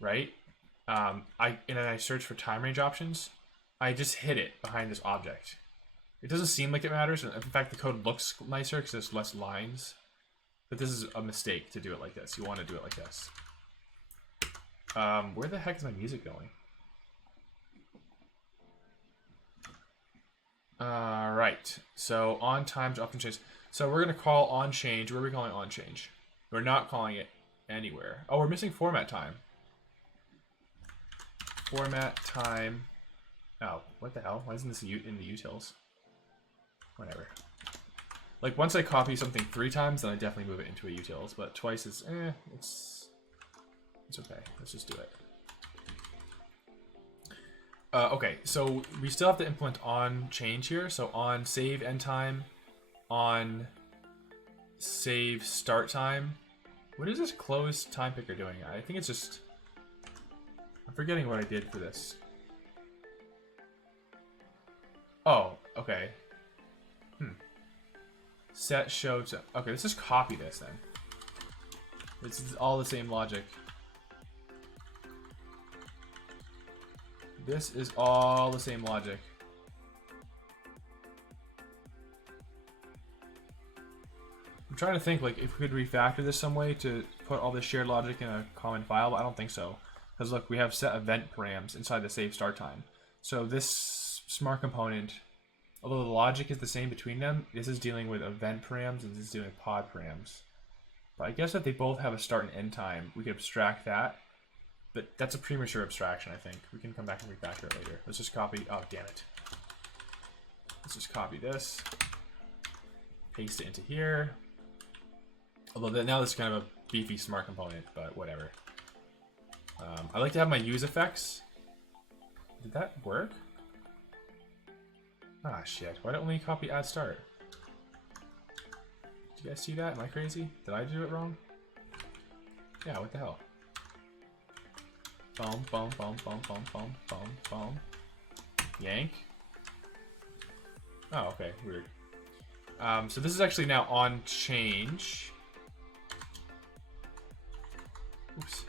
right? And then I search for time range options. I just hid it behind this object. It doesn't seem like it matters. In fact, the code looks nicer because there's less lines. But this is a mistake to do it like this. You want to do it like this. Where the heck is my music going? Right. So on time to option change. So we're gonna call on change. Where are we calling on change? We're not calling it anywhere. Oh, we're missing format time. Format time. Oh, what the hell? Why isn't this in the utils? Whatever. Like once I copy something 3 times, then I definitely move it into a utils. But twice is it's okay. Let's just do it. Okay, so we still have to implement on change here. So on save end time, on save start time. What is this close time picker doing? I think it's just... I'm forgetting what I did for this. Oh, okay. Set show to... Okay, let's just copy this then. It's all the same logic. This is all the same logic. I'm trying to think, like, if we could refactor this some way to put all this shared logic in a common file, but I don't think so. Because look, we have set event params inside the save start time. So this smart component, although the logic is the same between them, this is dealing with event params and this is dealing with pod params. But I guess if they both have a start and end time, we could abstract that. But that's a premature abstraction, I think. We can come back and refactor it later. Let's just copy... Oh, damn it. Let's just copy this. Paste it into here. Although now this is kind of a beefy smart component, but whatever. I like to have my use effects. Did that work? Ah, shit. Why don't we copy add start? Did you guys see that? Am I crazy? Did I do it wrong? Yeah, what the hell? Boom, boom, boom, boom, boom, boom, boom, boom. Yank. Oh, okay. Weird. So this is actually now on change. Oops.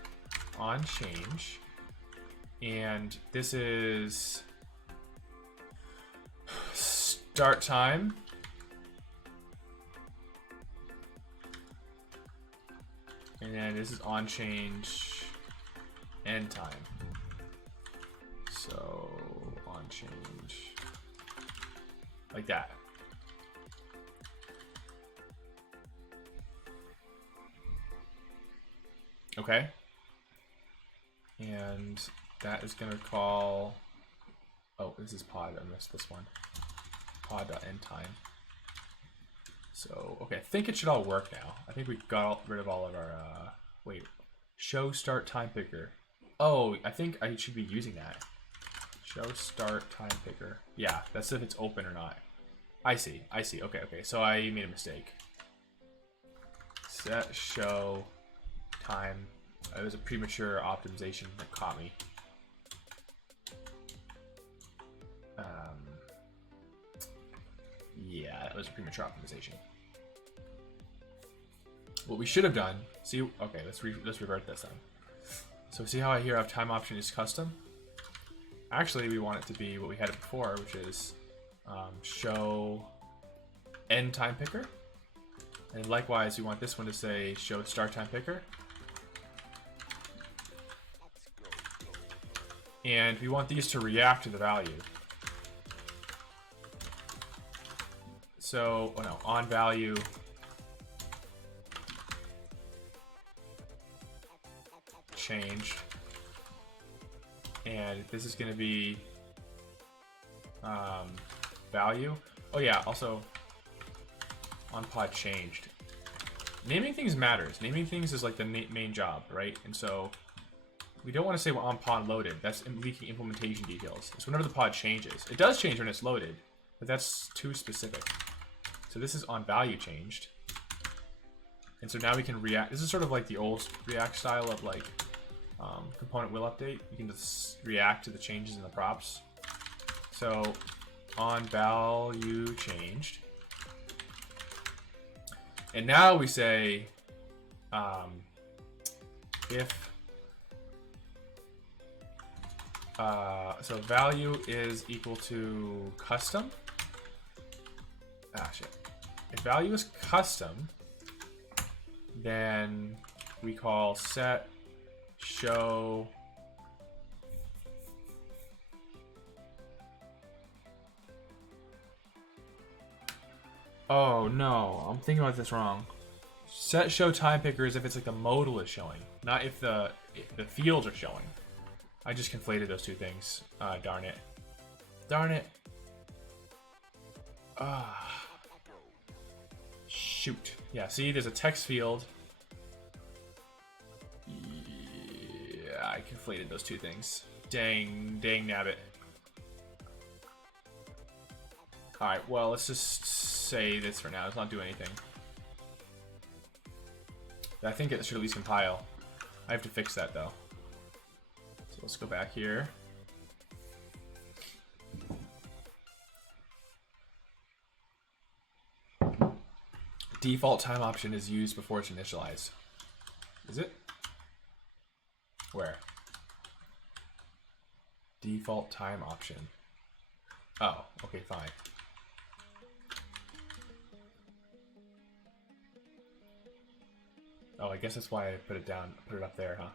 On change. And this is start time. And then this is on change end time. So on change like that. Okay. And that is gonna call, oh, this is pod, I missed this one. Pod.end time. So, okay, I think it should all work now. I think we got rid of all of our, wait, show start time picker. Oh, I think I should be using that. Show start time picker. Yeah, that's if it's open or not. I see, okay, so I made a mistake. Set show time. It was a premature optimization that caught me. Yeah, that was a premature optimization. What we should have done, see, okay, let's revert this then. So see how I here have time option is custom? Actually, we want it to be what we had it before, which is show end time picker. And likewise, we want this one to say show start time picker. And we want these to react to the value. So, oh no, on value. Change. And this is going to be value. Oh yeah, also on pod changed. Naming things matters. Naming things is like the main job, right? And so we don't want to say we're on pod loaded. That's leaking implementation details. So whenever the pod changes, it does change when it's loaded, but that's too specific. So this is on value changed. And so now we can react. This is sort of like the old React style of like component will update. You can just react to the changes in the props. So on value changed. And now we say if so value is equal to custom. Ah, shit. If value is custom, then we call set show oh no, I'm thinking about this wrong. Set show time picker is if it's like the modal is showing, not if the fields are showing. I just conflated those two things. Darn it. Darn it. Shoot. Yeah, see, there's a text field. Yeah, I conflated those two things. Dang nabbit. Alright, well, let's just say this for now. It's not doing anything. I think it should at least compile. I have to fix that, though. So let's go back here. Default time option is used before it's initialized. Is it? Where? Default time option. Oh, okay, fine. Oh, I guess that's why I put it down, put it up there, huh?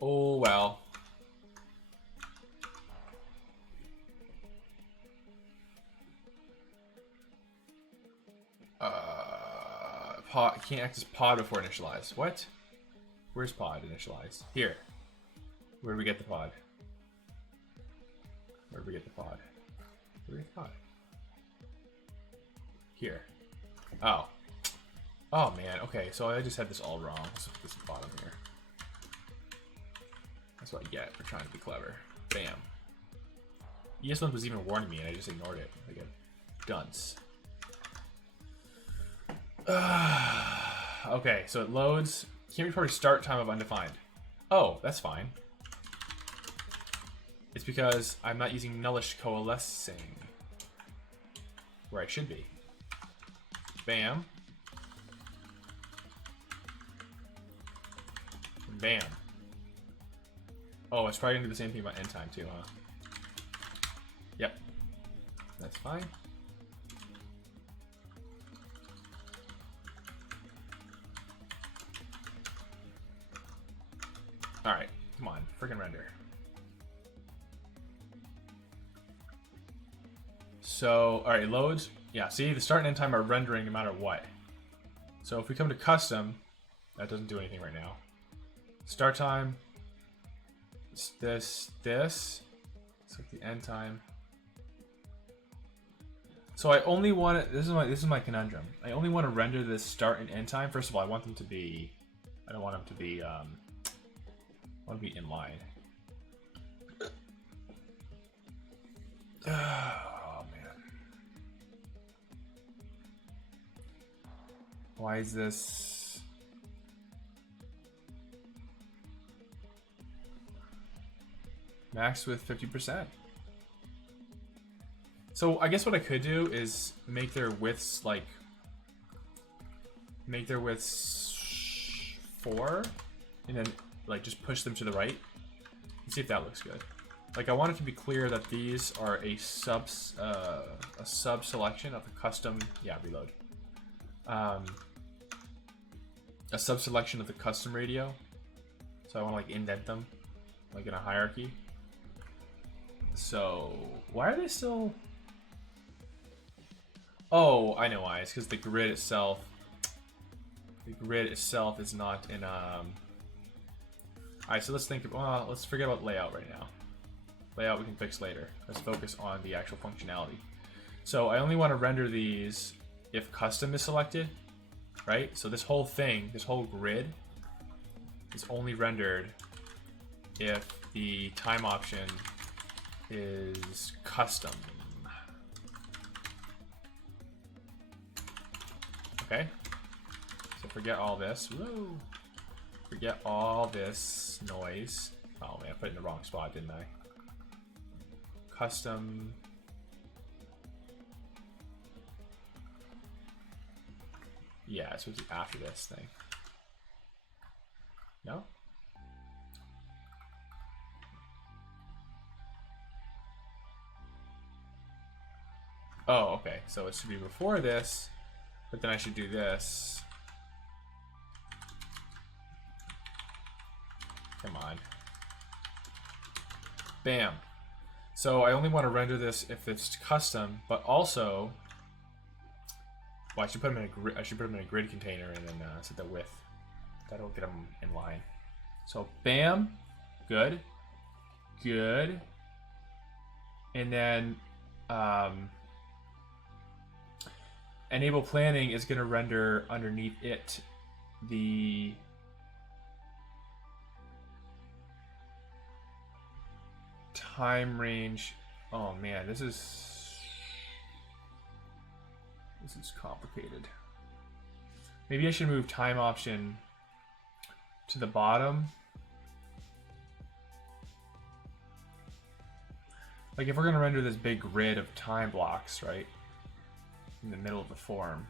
Oh, well. Pod, you can't access pod before initialize. What? Where's pod initialized? Here. Where do we get the pod? Where do we get the pod? Where do we get the pod? Here. Oh. Oh man, okay, so I just had this all wrong. Let's put this bottom here. That's what I get for trying to be clever. Bam. ES1 was even warning me and I just ignored it. Like a dunce. Okay, so it loads. Can't report start time of undefined. Oh, that's fine. It's because I'm not using nullish coalescing where I should be. Bam. Bam. Oh, it's probably gonna do the same thing about end time too, huh? Yep. That's fine. Alright, come on, freaking render. So, alright, loads. Yeah, see, the start and end time are rendering no matter what. So if we come to custom, that doesn't do anything right now. Start time, this. It's like the end time. So I only want it, this is my conundrum. I only want to render this start and end time. First of all, I want them to be, I don't want them to be, I want to be in line. Oh man. Why is this? Max with 50%. So I guess what I could do is make their widths like, make their widths 4 and then like just push them to the right and see if that looks good. Like I want it to be clear that these are a sub selection of the custom, yeah, reload. A sub selection of the custom radio. So I want to like indent them like in a hierarchy. So why are they still? Oh, I know why. It's because the grid itself is not in Alright, so let's think of, well, let's forget about layout right now. Layout we can fix later. Let's focus on the actual functionality. So I only want to render these if custom is selected, right? So this whole thing, this whole grid is only rendered if the time option is custom. Okay, so forget all this. Woo! Forget all this noise. Oh man, I put it in the wrong spot, didn't I? Custom. Yeah, it's supposed to be after this thing. No? Oh, okay. So it should be before this, but then I should do this. Come on. Bam. So I only want to render this if it's custom, but also, well, I should put them in a grid. I should put them in a grid container and then set the width. That'll get them in line. So bam, good, good, and then enable planning is going to render underneath it the time range. Oh man, this is This is complicated. Maybe I should move time option to the bottom. Like if we're gonna render this big grid of time blocks, right? In the middle of the form.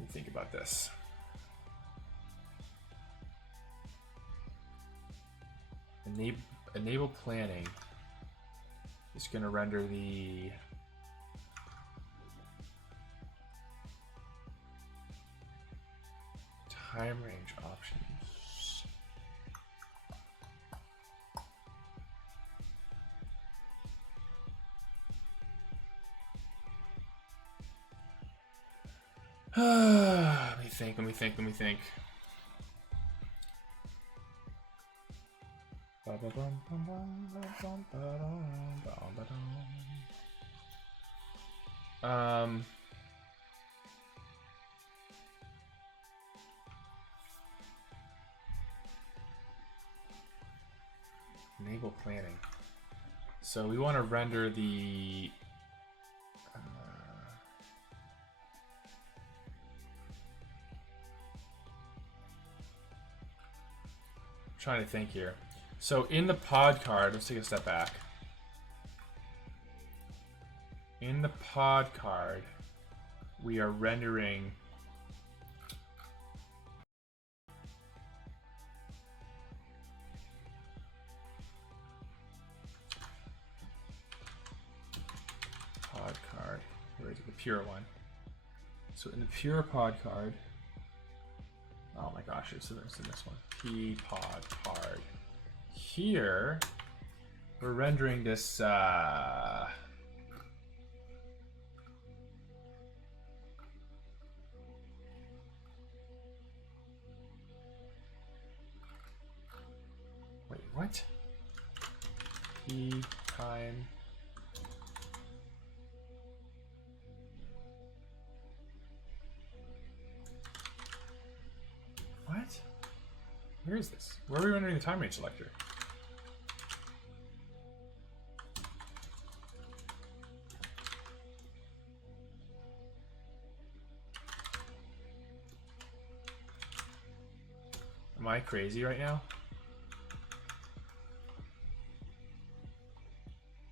Let me think about this. Enable planning is going to render the time range options. Let me think. Enable planning. So we want to render the trying to think here. So in the pod card, let's take a step back. In the pod card, we are rendering pod card. Where is it? The pure one. So in the pure pod card, oh my gosh, it's in this one. P pod card. Here, we're rendering this. Wait, what? P time. What? Where is this? Where are we rendering the time range selector? Am I crazy right now?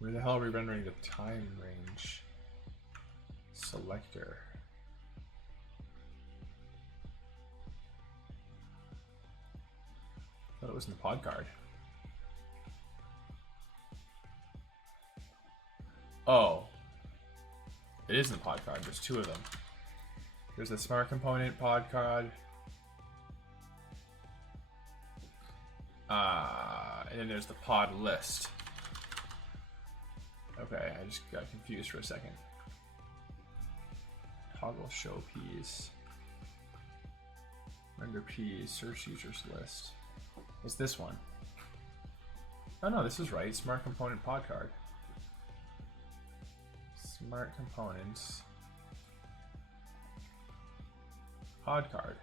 Where the hell are we rendering the time range selector? I thought it was in the pod card. Oh. It is in the pod card. There's two of them. There's the smart component pod card. And then there's the pod list. Okay, I just got confused for a second. Toggle show P's. Render P's, search users list. It's this one. Oh no, this is right. Smart component pod card. Smart components. Pod card.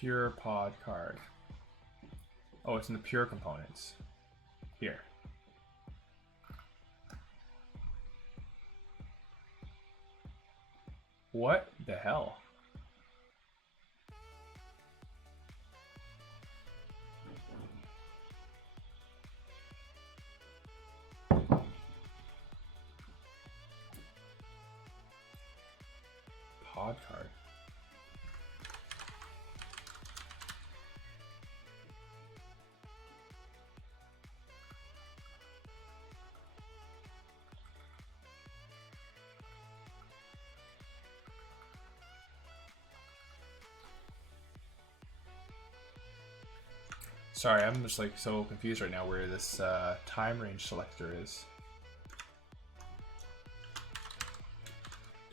Pure pod card. Oh, it's in the pure components. Here. What the hell? Pod card. Sorry, I'm just like so confused right now where this time range selector is.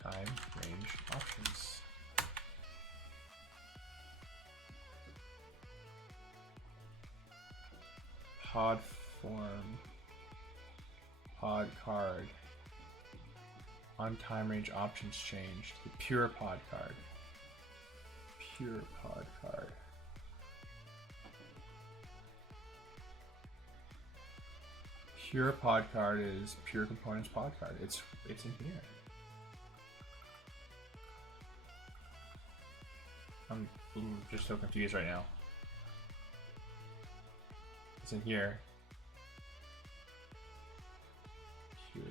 Time range options. Pod form. pod card. On time range options changed. The pure pod card. Pure pod card. Pure pod card is pure components pod card. It's in here. I'm just so confused right now. It's in here. Pure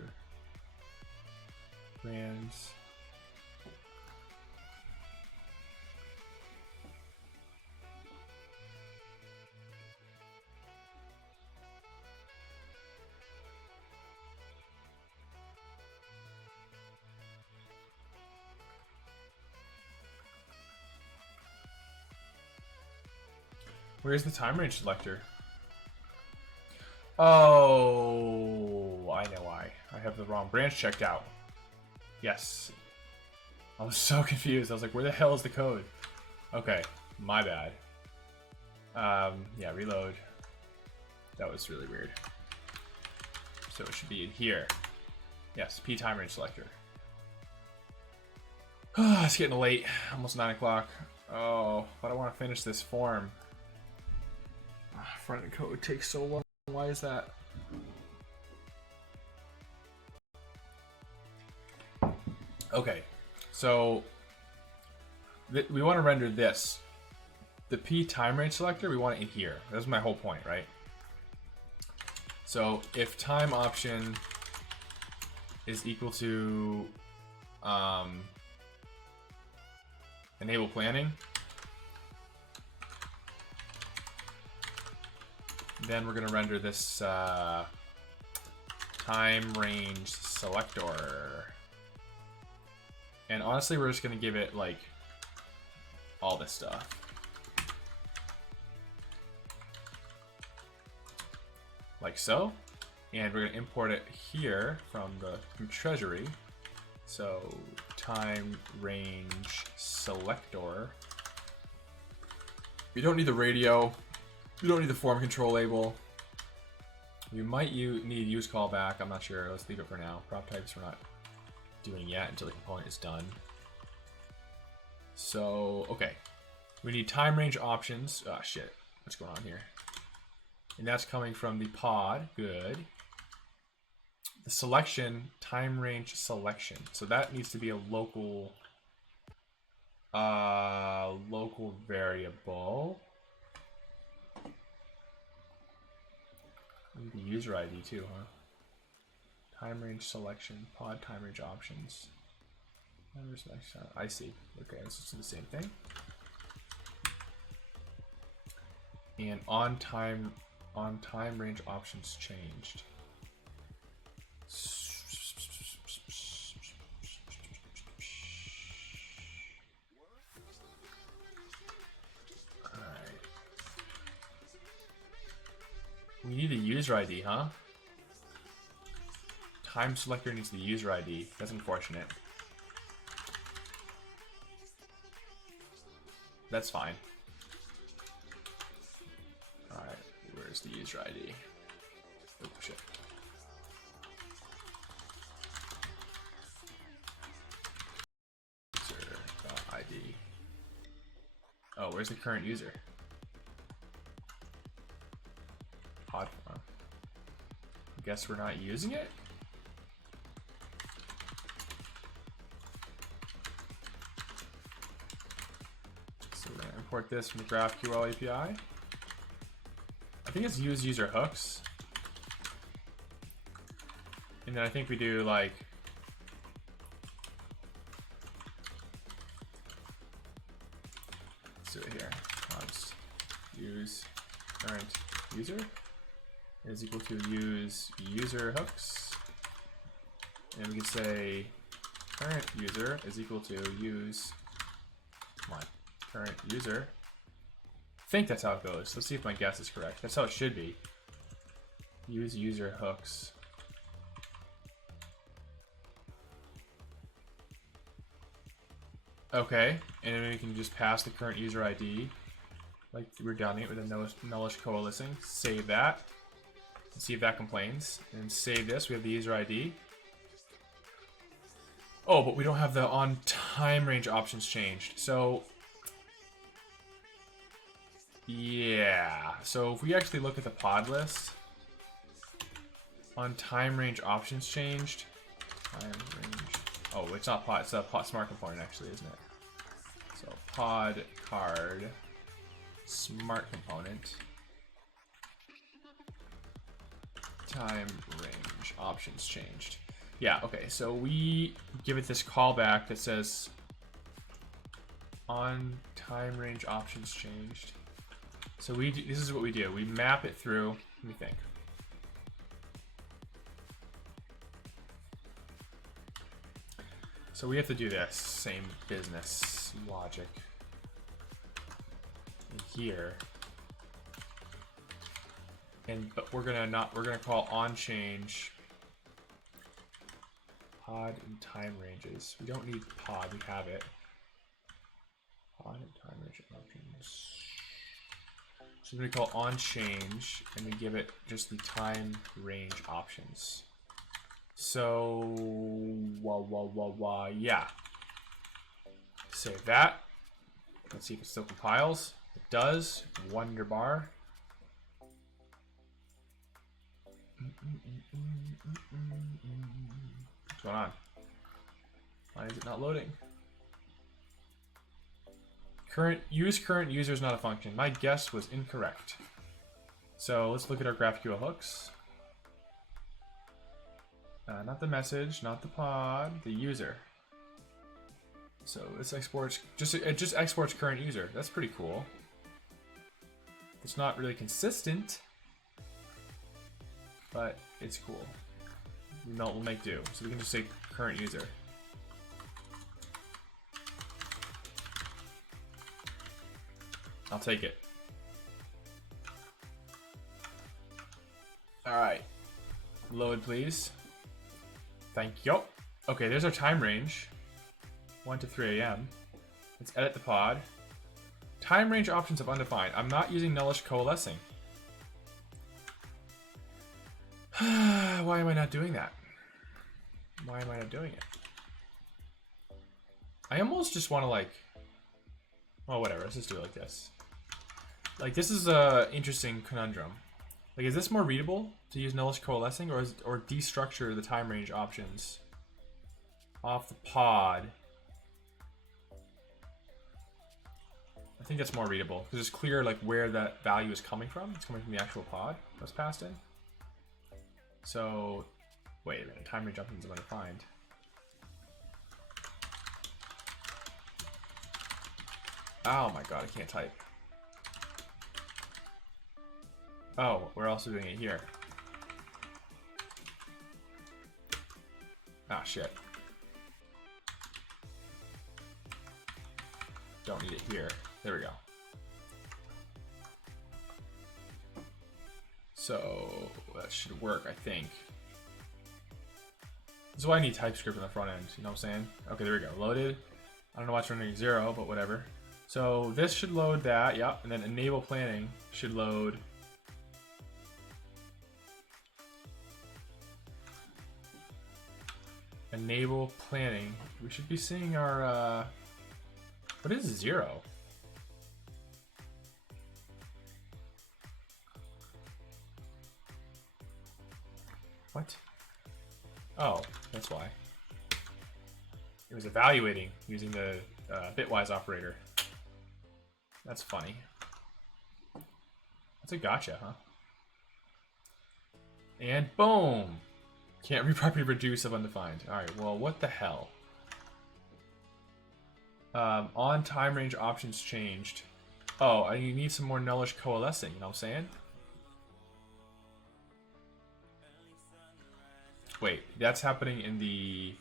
brands. Where's the time range selector? Oh, I know why. I have the wrong branch checked out. Yes. I was so confused. I was like, where the hell is the code? Okay, my bad. Yeah, reload. That was really weird. So it should be in here. Yes, P time range selector. It's getting late. Almost 9 o'clock. Oh, but I want to finish this form. Front end code takes so long. Why is that? Okay, so we want to render this. The P time range selector, we want it in here. That's my whole point, right? So if time option is equal to enable planning, then we're going to render this time range selector. And honestly, we're just going to give it like all this stuff. Like so. And we're going to import it here from treasury. So time range selector. You don't need the radio. You don't need the form control label. You might need use callback. I'm not sure. Let's leave it for now. Prop types we're not doing yet until the component is done. So, okay. We need time range options. Oh, shit. What's going on here? And that's coming from the pod. Good. The selection, time range selection. So that needs to be a local variable. We need the user ID too, huh? Time range selection, pod time range options. I see. Okay, let's just do the same thing. And on time range options changed. We need a user ID, huh? Time selector needs the user ID. That's unfortunate. That's fine. Alright, where's the user ID? Oh, shit. User.id. Oh, where's the current user? Pod form. Guess we're not using it? So we're gonna import this from the GraphQL API. I think it's use user hooks. And then I think we do like let's do it here. Const use current user is equal to use user hooks, and we can say current user is equal to use, come on, current user. I think that's how it goes. Let's see if my guess is correct. That's how it should be. Use user hooks. Okay, and then we can just pass the current user ID like we're doing it with a nullish coalescing. Save that. Let's see if that complains. And save this. We have the user ID. Oh, but we don't have the on time range options changed. So, yeah. So if we actually look at the pod list, on time range options changed. Time range. Oh, it's not pod. It's a pod smart component actually, isn't it? So pod card smart component. Time range options changed. Yeah, okay, so we give it this callback that says on time range options changed. So this is what we do. We map it through, let me think. So we have to do this same business logic here. But we're gonna call on change pod and time ranges. We don't need pod, we have it. Pod and time range options. So we call on change and we give it just the time range options. So yeah. Save that. Let's see if it still compiles. It does. Wonderbar. What's going on? Why is it not loading? Current user is not a function. My guess was incorrect. So let's look at our GraphQL hooks. Not the message, not the pod, the user. So it just exports current user. That's pretty cool. It's not really consistent, but it's cool. We'll make do. So we can just say current user. I'll take it. All right. Load, please. Thank you. Okay, there's our time range. 1 to 3 a.m. Let's edit the pod. Time range options of undefined. I'm not using nullish coalescing. Why am I not doing that? Why am I not doing it? I almost just want to like... Well, whatever. Let's just do it like this. Like, this is a interesting conundrum. Like, is this more readable to use nullish coalescing or destructure the time range options off the pod? I think that's more readable because it's clear like where that value is coming from. It's coming from the actual pod that's passed in. So, wait a minute. Time range options are undefined. Oh my god, I can't type. Oh, we're also doing it here. Ah, shit. Don't need it here. There we go. So that should work, I think. This is why I need TypeScript in the front end, you know what I'm saying? Okay, there we go. Loaded. I don't know why it's running 0, but whatever. So this should load that, yep, and then enable planning should load enable planning. We should be seeing our what is 0? What? Oh, that's why. It was evaluating using the bitwise operator. That's funny. That's a gotcha, huh? And boom! Can't properly reduce of undefined. Alright, well, what the hell? On time range options changed. Oh, you need some more nullish coalescing, you know what I'm saying? Wait, that's happening in the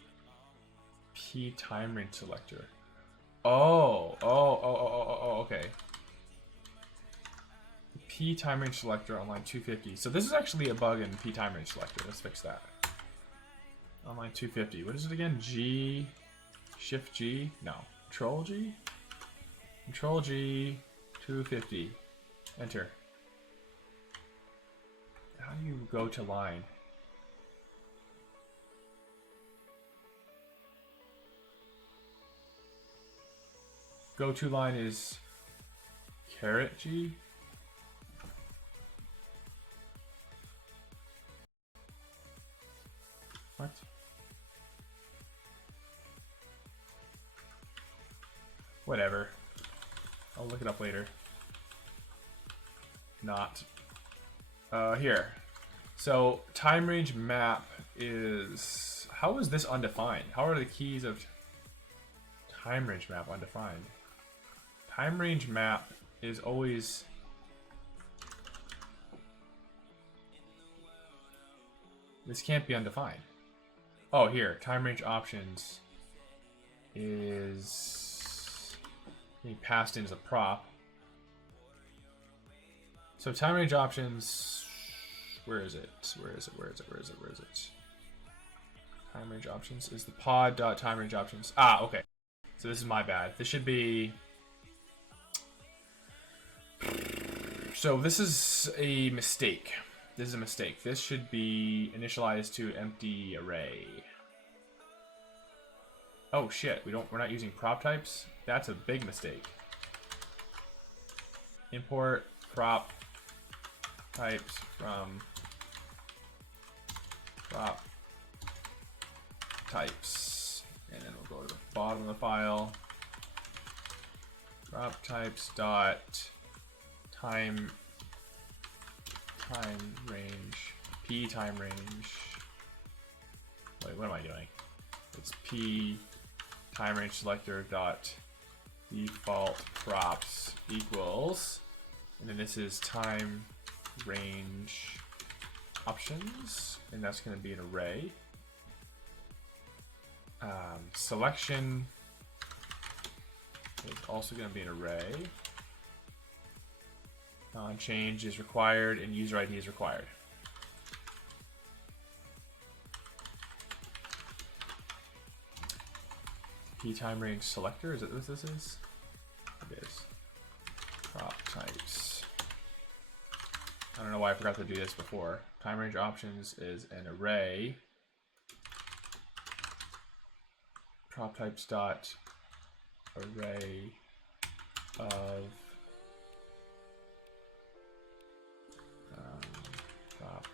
P time range selector. Oh, okay. P time range selector on line 250. So this is actually a bug in P time range selector. Let's fix that. On line 250. What is it again? G, Shift G? No. Control G? Control G, 250. Enter. How do you go to line? Go to line is caret G. What? Whatever. I'll look it up later. Not. Here. So, time range map is... How is this undefined? How are the keys of time range map undefined? Time range map is always... This can't be undefined. Oh, here. Time range options is being passed in as a prop. So time range options, where is it? Where is it? Where is it? Where is it? Where is it? Time range options is the pod.time range options. Ah, okay. So this is my bad. This should be... So this is a mistake. This is a mistake. This should be initialized to empty array. Oh shit, we're not using prop types? That's a big mistake. Import prop types from prop types. And then we'll go to the bottom of the file. Prop types dot time range, p time range. Wait, what am I doing? It's p time range selector dot default props equals, and then this is time range options, and that's going to be an array. Selection is also going to be an array. Non-change is required, and user ID is required. P time range selector, is it what this is? It is. Prop types. I don't know why I forgot to do this before. Time range options is an array. Prop types dot array of prop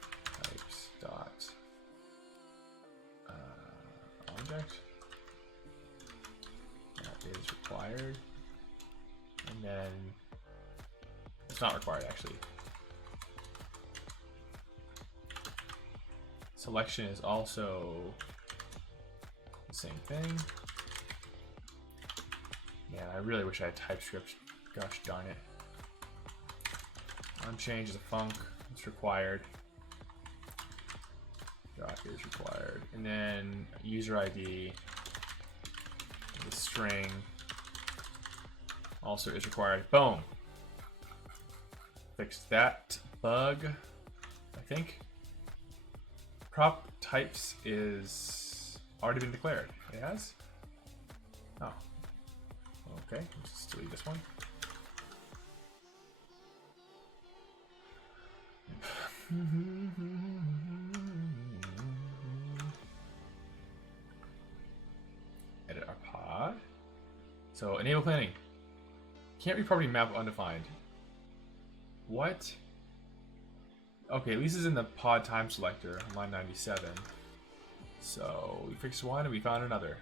types dot object. That is required, and then it's not required actually. Selection is also the same thing. Man, I really wish I had TypeScript. Gosh darn it. Unchange is a func. It's required. Dot is required. And then user ID, the string, also is required. Boom. Fixed that bug, I think. Prop types is already been declared. It has? Oh. Okay, let's just delete this one. Edit our pod. So enable planning. Can't be property map undefined. What? Okay, at least it's in the pod time selector on line 97. So we fixed one and we found another.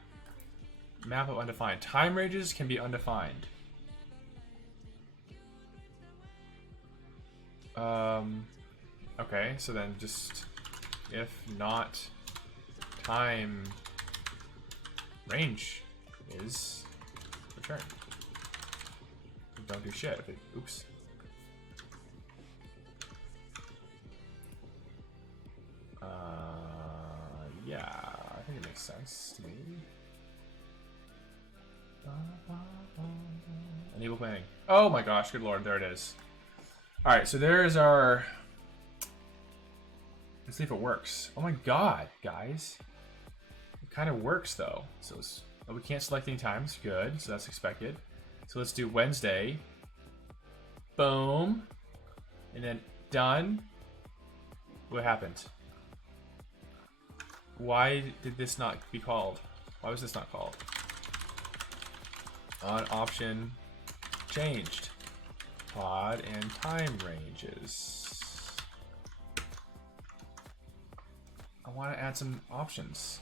Map of undefined. Time ranges can be undefined. Okay, so then just if not time range is return. Don't do shit. If it, oops. Yeah, I think it makes sense to me. Enable planning. Oh my gosh, good lord, there it is. Alright, so there's our... Let's see if it works. Oh my god, guys. It kind of works though. So it's, oh, we can't select any times. Good, so that's expected. So let's do Wednesday. Boom. And then done. What happened? Why did this not be called? Why was this not called? On option changed. Pod and time ranges. I want to add some options.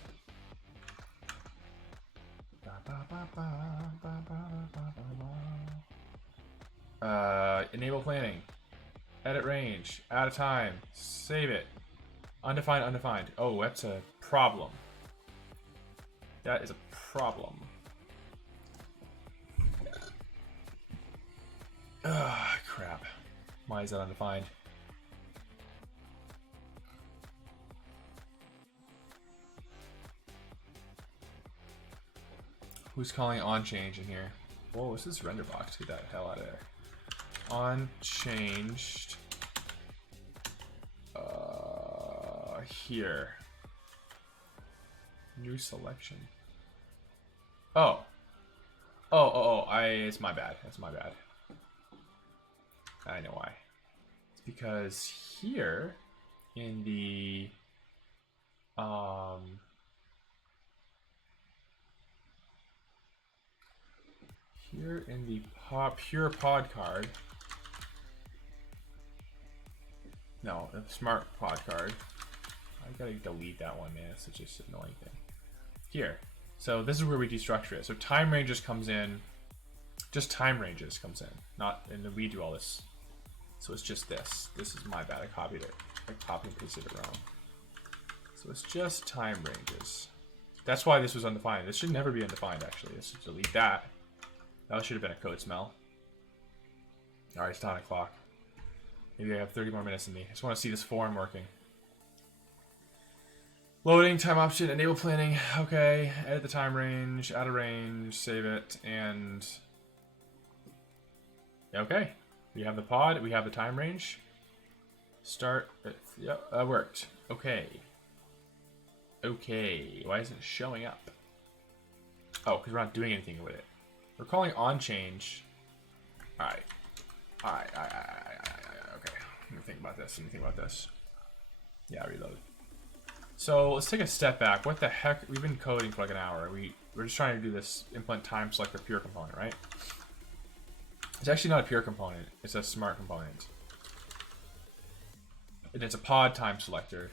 Enable planning. Edit range. Add a time. Save it. Undefined, undefined. Oh, that's a problem. That is a problem. Ah, crap. Why is that undefined? Who's calling on change in here? Whoa, what's this render box? Get that hell out of there. On changed. Here. New selection. Oh. It's my bad. That's my bad. I know why. It's because here in the pure pod card. No, the smart pod card. I gotta delete that one, man. It's such an annoying thing. Here. So this is where we destructure it. So time ranges comes in. Just time ranges comes in. Not, and then we do all this. So it's just this. This is my bad. I copied it. I copy and pasted it wrong. So it's just time ranges. That's why this was undefined. This should never be undefined, actually. Let's just delete that. That should have been a code smell. Alright, it's 9 o'clock. Maybe I have 30 more minutes in me. I just want to see this form working. Loading, time option, enable planning. Okay, edit the time range, add a range, save it, and... Okay. We have the pod, we have the time range. Start, yep, that worked. Okay. Okay, why isn't it showing up? Oh, because we're not doing anything with it. We're calling on change. Alright. Okay. Let me think about this. Yeah, reload. So let's take a step back. What the heck? We've been coding for like an hour. We're just trying to do this implement time selector pure component, right? It's actually not a pure component. It's a smart component. And it's a pod time selector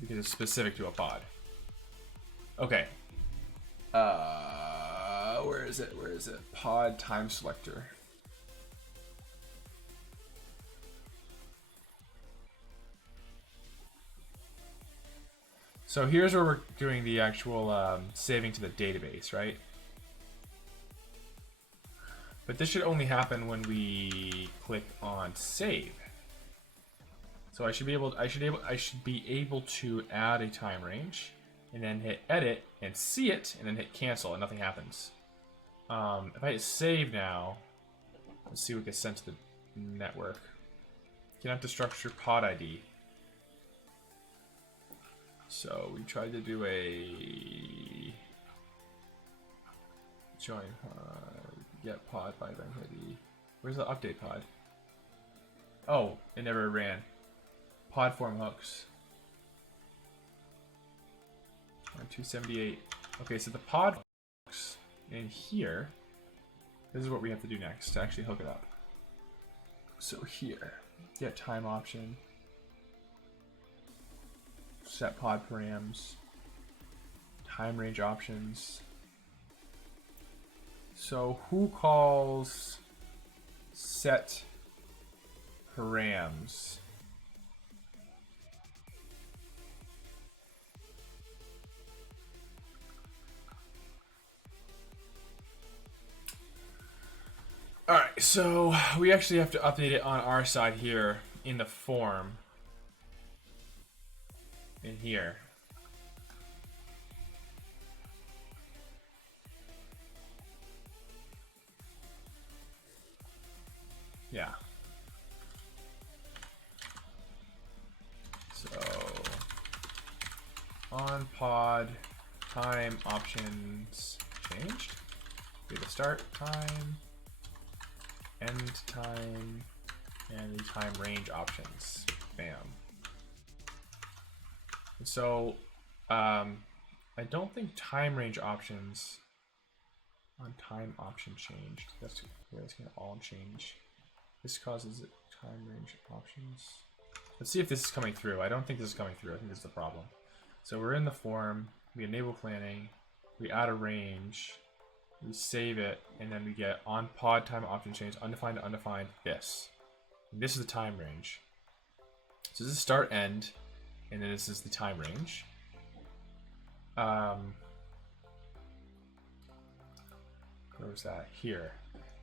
because it's specific to a pod. Okay. Where is it? Pod time selector. So here's where we're doing the actual saving to the database, right? But this should only happen when we click on save. So I should be able to add a time range and then hit edit and see it and then hit cancel and nothing happens. If I hit save now, let's see what gets sent to the network. Cannot destructure pod ID. So we tried to do a join get pod by then hit E. Where's the update pod? Oh, it never ran. Pod form hooks. 278. Okay, so the pod hooks in here. This is what we have to do next to actually hook it up. So here, get time option. Set pod params, time range options. So who calls set params? Alright, so we actually have to update it on our side here in the form. In here. Yeah. So on pod time options changed. We have the start time, end time, and the time range options. Bam. And so I don't think time range options on time option changed. That's where it's gonna all change. This causes it time range options. Let's see if this is coming through. I don't think this is coming through. I think this is the problem. So we're in the form, we enable planning, we add a range, we save it, and then we get on pod time option change, undefined to undefined, this. And this is the time range. So this is start end, and then this is the time range. Where was that? Here.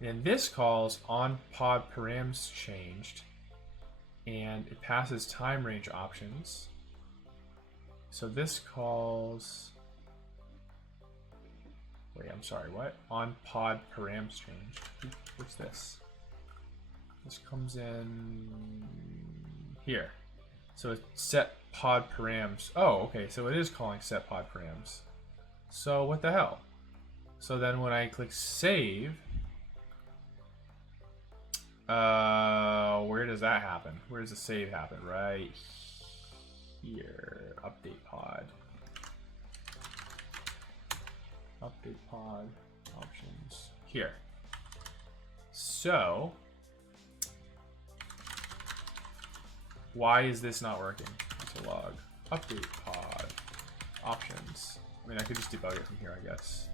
And this calls on pod params changed, and it passes time range options. So this calls. Wait, I'm sorry. What? On pod params changed. What's this? This comes in here. So it's set pod params. Oh, okay. So it is calling set pod params. So what the hell? So then when I click save, where does that happen? Where does the save happen? Right here. Update pod. Update pod options. Here. So why is this not working? It's a log. Update pod options. I mean, I could just debug it from here, I guess.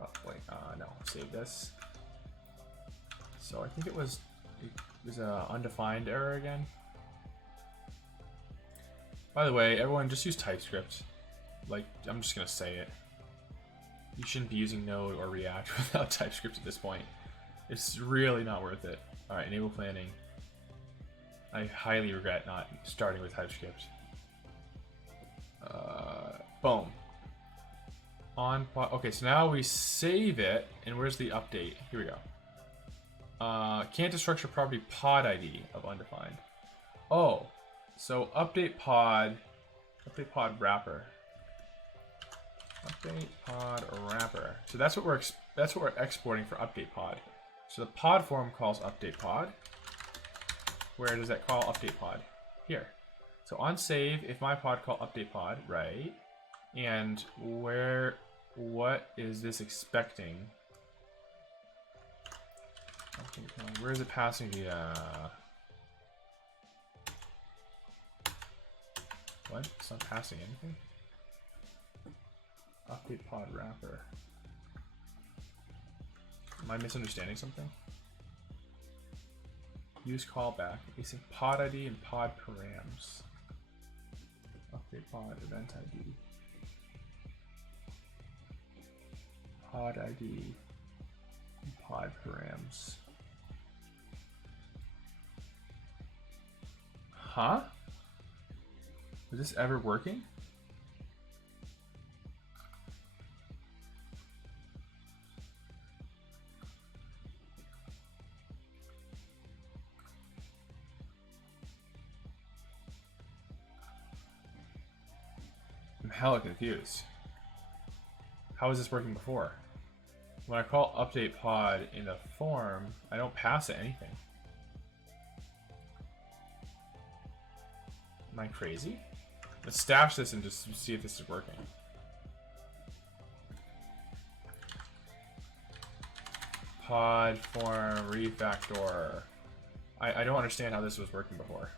Oh, wait, no, save this. So I think it was an undefined error again. By the way, everyone just use TypeScript. Like, I'm just gonna say it. You shouldn't be using Node or React without TypeScript at this point. It's really not worth it. All right, enable planning. I highly regret not starting with TypeScript. Boom. Okay, so now we save it, and where's the update? Here we go. Can't destructure property pod ID of undefined. Oh, so update pod wrapper. Update pod wrapper. So that's what we're exporting for update pod. So the pod form calls update pod. Where does that call update pod? Here. So on save, if my pod call update pod, right? And what is this expecting? Where is it passing the, what? It's not passing anything? Update pod wrapper. Am I misunderstanding something? Use callback. It's in pod ID and pod params. Update pod event ID. Pod ID and pod params. Huh? Was this ever working? I'm hella confused. How was this working before? When I call update pod in the form, I don't pass it anything. Am I crazy? Let's stash this and just see if this is working. Pod form refactor. I don't understand how this was working before.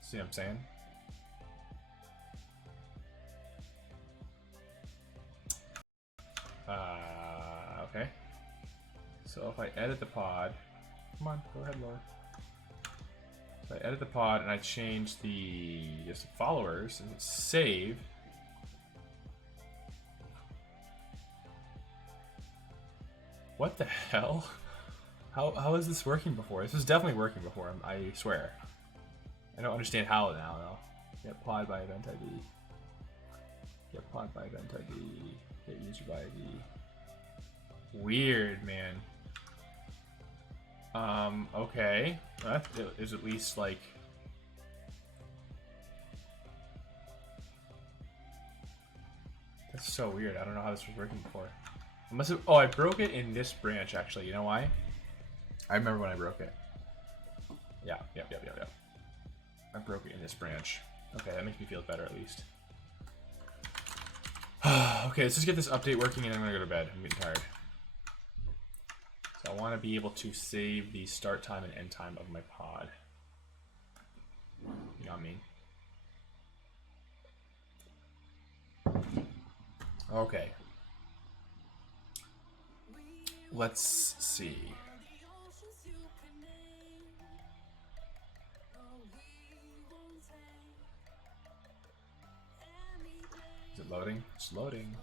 See what I'm saying? Okay. So if I edit the pod, come on, go ahead, Laura. If I edit the pod and I change the just followers and save, what the hell? How is this working before? This was definitely working before, I swear. I don't understand how now, though. Get pod by event ID. Get pod by event ID. Get user by ID. Weird, man. Okay. That is at least like... That's so weird. I don't know how this was working before. I must have... Oh, I broke it in this branch, actually. You know why? I remember when I broke it. Yeah, yep. I broke it in this branch. Okay, that makes me feel better at least. Okay, let's just get this update working and then I'm gonna go to bed. I'm getting tired. So I want to be able to save the start time and end time of my pod. You know what I mean? Okay. Let's see. Is it loading? It's loading.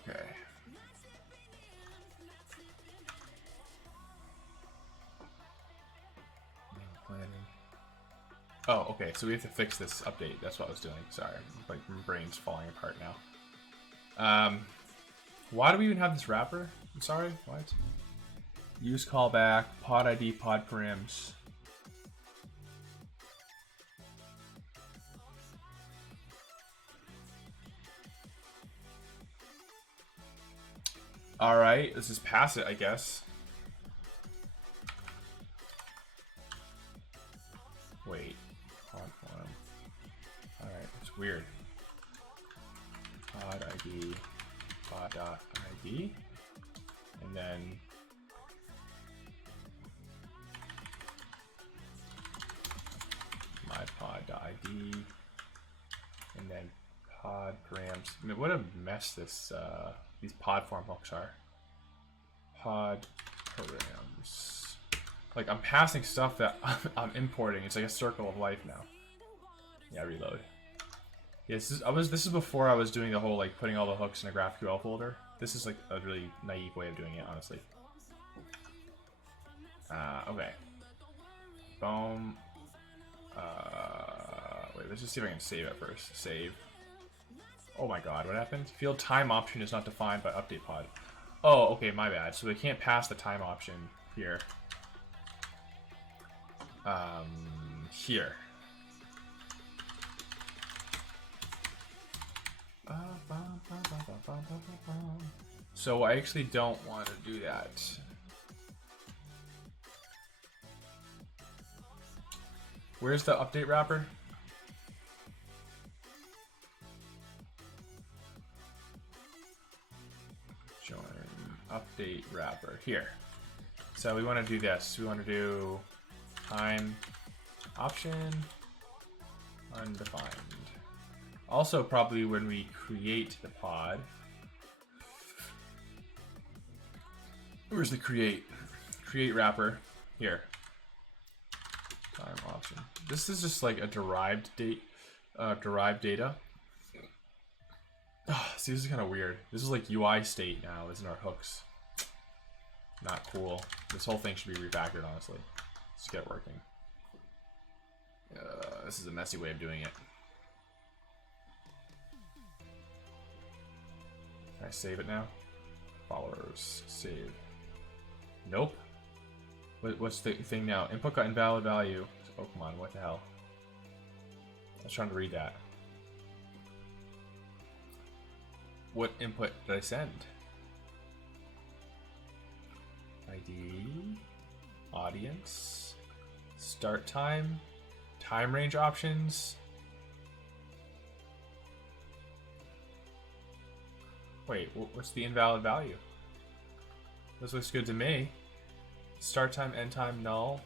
Okay. Oh, okay, so we have to fix this update. That's what I was doing. Sorry, like my brain's falling apart now. Why do we even have this wrapper? I'm sorry, what? Use callback, pod ID, pod params. Alright, let's just pass it, I guess. Wait. Alright, it's weird. Pod ID, pod.id, and then my pod.id, and then pod params. I mean, what a mess this these pod form hooks are. Pod params. Like I'm passing stuff that I'm importing. It's like a circle of life now. Yeah, reload. Yeah, this is before I was doing the whole like putting all the hooks in a GraphQL folder. This is like a really naive way of doing it, honestly. Okay. Boom. Wait, let's just see if I can save it first. Save. Oh my god, what happened? Field time option is not defined by update pod. Oh, okay, my bad. So they can't pass the time option here. Here. So I actually don't want to do that. Where's the update wrapper? Join update wrapper here. So we want to do this. We want to do time option undefined. Also, probably when we create the pod. Where's the create wrapper? Here. Time option. This is just like a derived data. Oh, see, this is kind of weird. This is like UI state now, isn't our hooks? Not cool. This whole thing should be refactored, honestly. Let's get it working. This is a messy way of doing it. Can I save it now? Followers, save. Nope. What's the thing now? Input got invalid value. Oh, come on, what the hell? I was trying to read that. What input did I send? ID, audience, start time, time range options. Wait, what's the invalid value? This looks good to me. Start time, end time, null.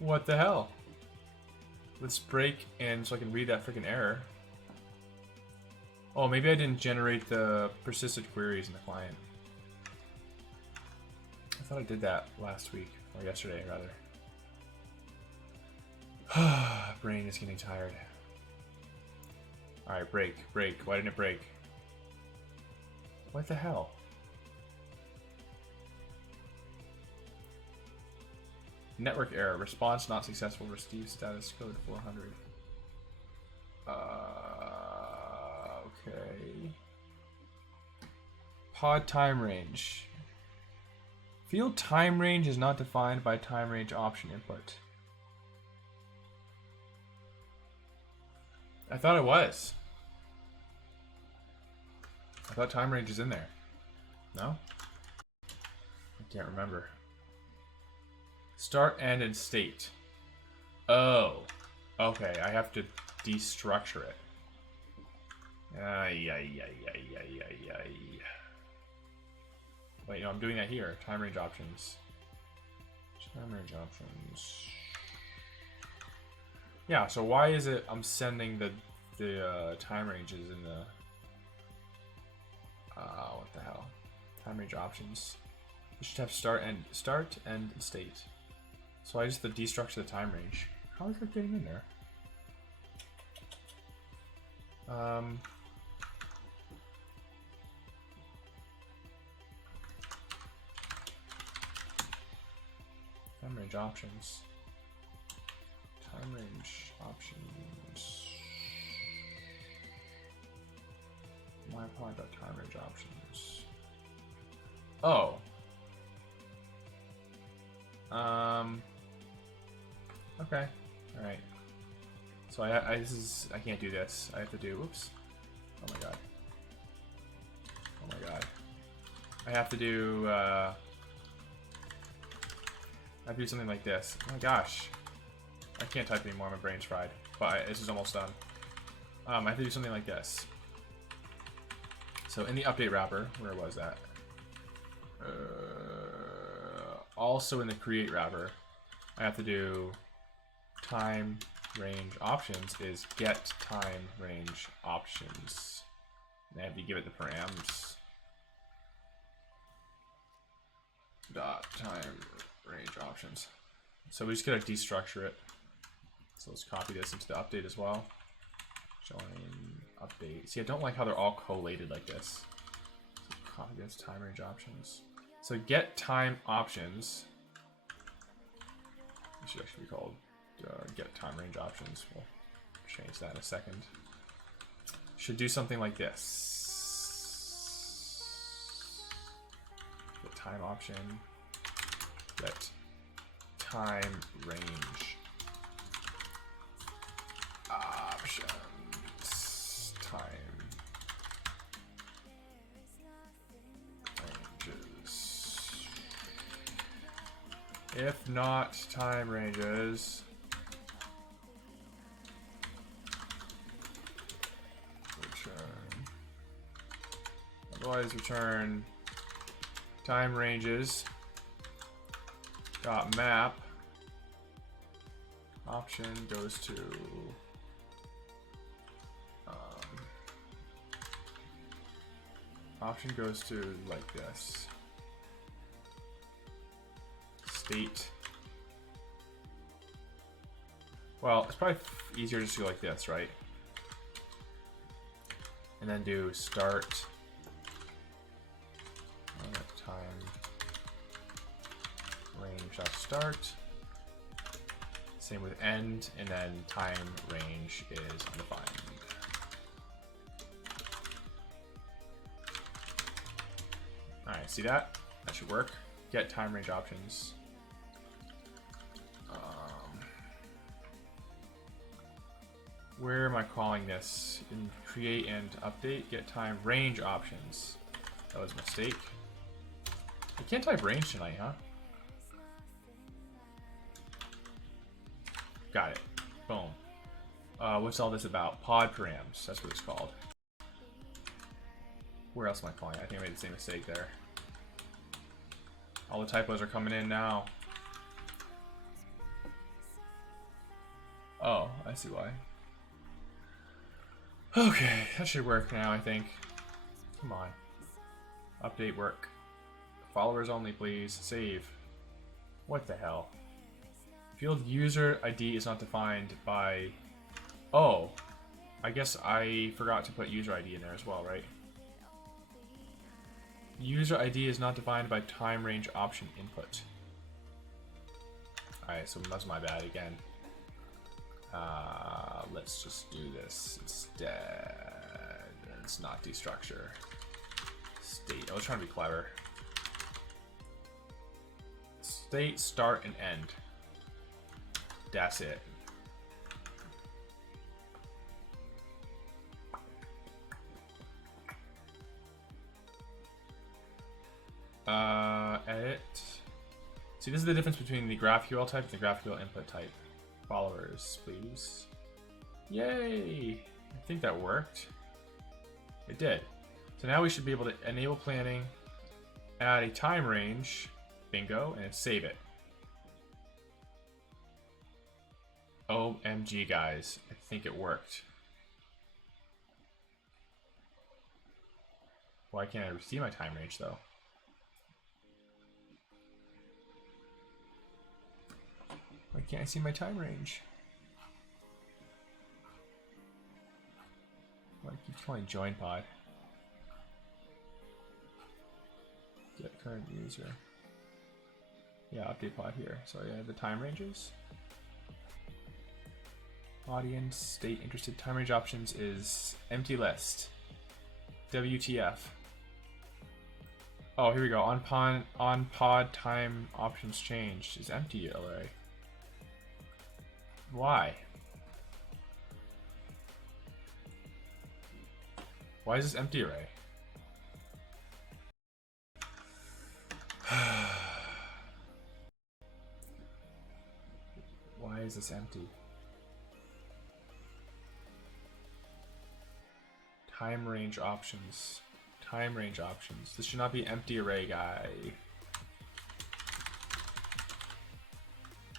What the hell? Let's break and so I can read that freaking error. Oh, maybe I didn't generate the persistent queries in the client. I thought I did that last week, or yesterday rather. Brain is getting tired. Alright, break. Why didn't it break? What the hell? Network error. Response not successful. Receive status code 400. Okay. Pod time range. Field time range is not defined by time range option input. I thought it was. I thought time range is in there. No? I can't remember. Start, end, and state. Oh. Okay, I have to destructure it. Wait, no, I'm doing that here. Time range options. Time range options. Yeah, so why is it I'm sending the time ranges in the... what the hell? Time range options. You should have start, end, state. So I just have to destructure the time range. How is that getting in there? Time range options. Time range options. Why apply about time range options? Oh. Okay. All right. So I can't do this. I have to do. Oops. Oh my god. Oh my god. I have to do. I have to do something like this. Oh my gosh. I can't type anymore. My brain's fried. But this is almost done. I have to do something like this. So in the update wrapper, where was that? Also in the create wrapper, I have to do time range options is get time range options. And I have to give it the params. Dot time range options. So we just gotta destructure it. So let's copy this into the update as well. Join update. See, I don't like how they're all collated like this. So copy this time range options. So get time options. It should actually be called get time range options. We'll change that in a second. Should do something like this. Get time option. Get time range options. Time ranges. If not time ranges, return. Otherwise, return time ranges. Dot map option goes to option goes to like this. State. Well, it's probably easier just to go like this, right? And then do start time range dot start. Same with end, and then time range is undefined. Alright, see that? That should work. Get time range options. Where am I calling this? In create and update, get time range options. That was a mistake. I can't type range tonight, huh? Got it. Boom. What's all this about? Pod params. That's what it's called. Where else am I calling it? I think I made the same mistake there. All the typos are coming in now. Oh, I see why. Okay, that should work now, I think. Come on. Update work. Followers only, please. Save. What the hell? Field user ID is not defined by... Oh. I guess I forgot to put user ID in there as well, right? User ID is not defined by time range option input. Alright, so that's my bad again. Let's just do this instead. Let's not destructure. State. I was trying to be clever. State, start, and end. That's it. Edit. See, this is the difference between the GraphQL type and the GraphQL input type. Followers, please. Yay! I think that worked. It did. So now we should be able to enable planning, add a time range, bingo, and save it. OMG, guys. I think it worked. Why can't I see my time range, though? Why can't I see my time range? Why keep calling join pod? Get current user. Yeah, update pod here. So yeah, the time ranges. Audience, state, interested. Time range options is empty list. WTF. Oh, here we go. On pod time options changed. Is empty array. Why? Why is this empty array? Why is this empty? Time range options. Time range options. This should not be empty array, guy.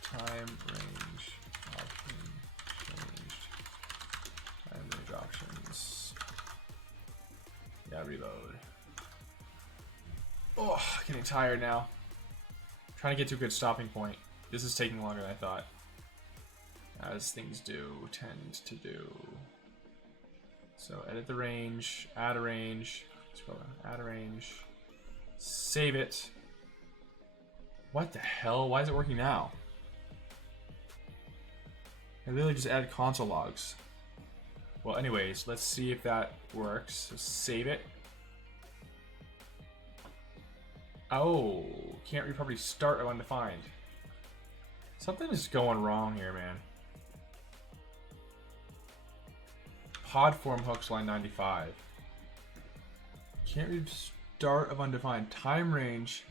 Time range option changed. Time range options. Yeah, reload. Oh, getting tired now. Trying to get to a good stopping point. This is taking longer than I thought. As things tend to do. So edit the range, add a range, scroll down, add a range, save it. What the hell? Why is it working now? I literally just added console logs. Well, anyways, let's see if that works. So save it. Oh, can't reproperty start of undefined. Something is going wrong here, man. Pod form hooks line 95. Can't read start of undefined. Time range.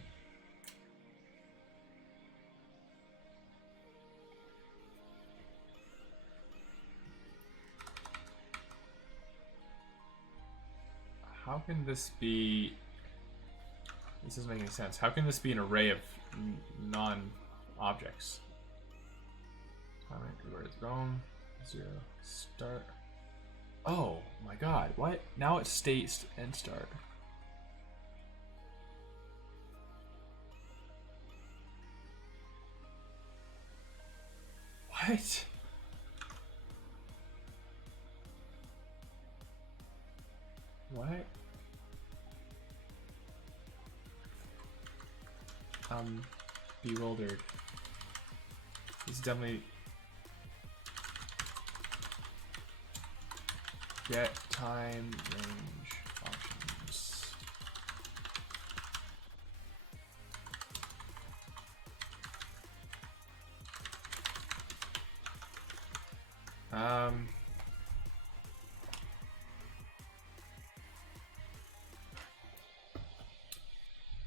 How can this be? This doesn't make any sense. How can this be an array of non-objects? Time range, where it's going. 0 start. Oh my god, what? Now it states and start. What? What? I'm bewildered. This is definitely... Get time range options.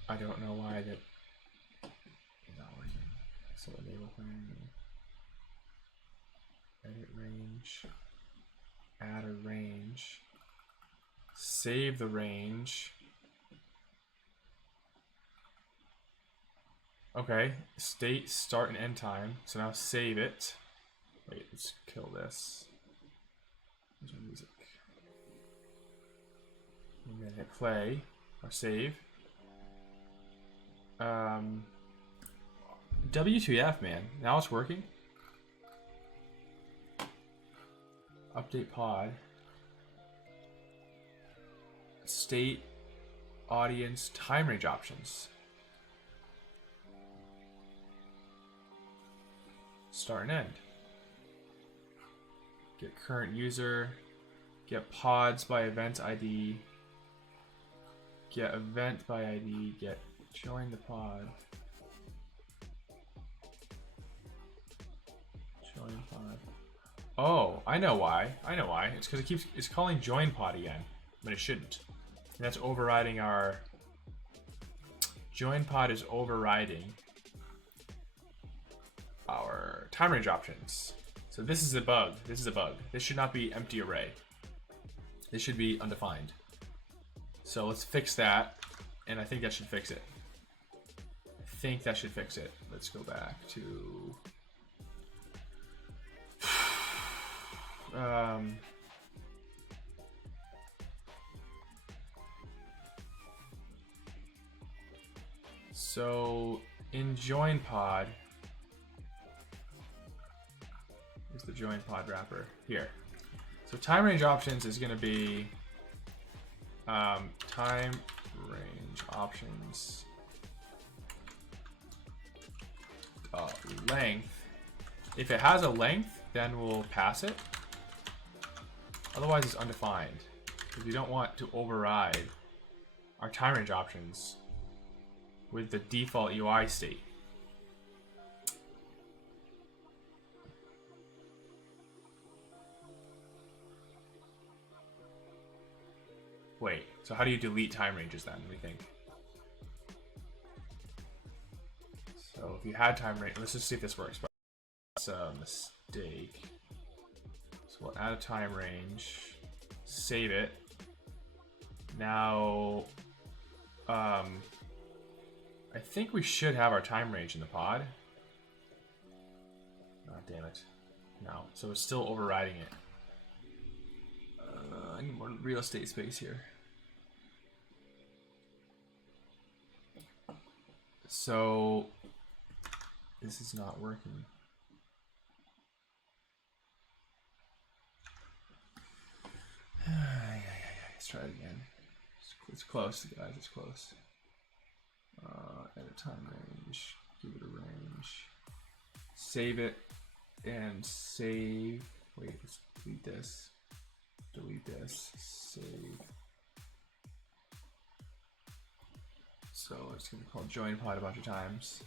I don't know why that not working. So enable plan, edit range. Add a range, save the range. Okay, state, start, and end time. So now save it. Wait, let's kill this. There's my music. And then hit play or save. W2F, man. Now it's working. Update pod. State, audience, time range options. Start and end. Get current user. Get pods by event ID. Get event by ID. Get join the pod. Join pod. Oh, I know why. I know why. It's because it's calling join pod again, but it shouldn't. And that's overriding our join pod is overriding our time range options. So this is a bug. This is a bug. This should not be empty array. This should be undefined. So let's fix that, and I think that should fix it. I think that should fix it. Let's go back to so in join pod, is the join pod wrapper here. So time range options is going to be time range options length. If it has a length, then we'll pass it. Otherwise, it's undefined because we don't want to override our time range options with the default UI state. Wait, so how do you delete time ranges then, we think? So if you had time range, let's just see if this works. It's a mistake. So we'll add a time range, save it. Now, I think we should have our time range in the pod. Oh, damn it. No, so it's still overriding it. I need more real estate space here. So this is not working. Let's try it again. It's close, guys. It's close. Edit time range. Give it a range. Save it and save. Wait, let's delete this. Delete this. Save. So it's going to call join pod a bunch of times.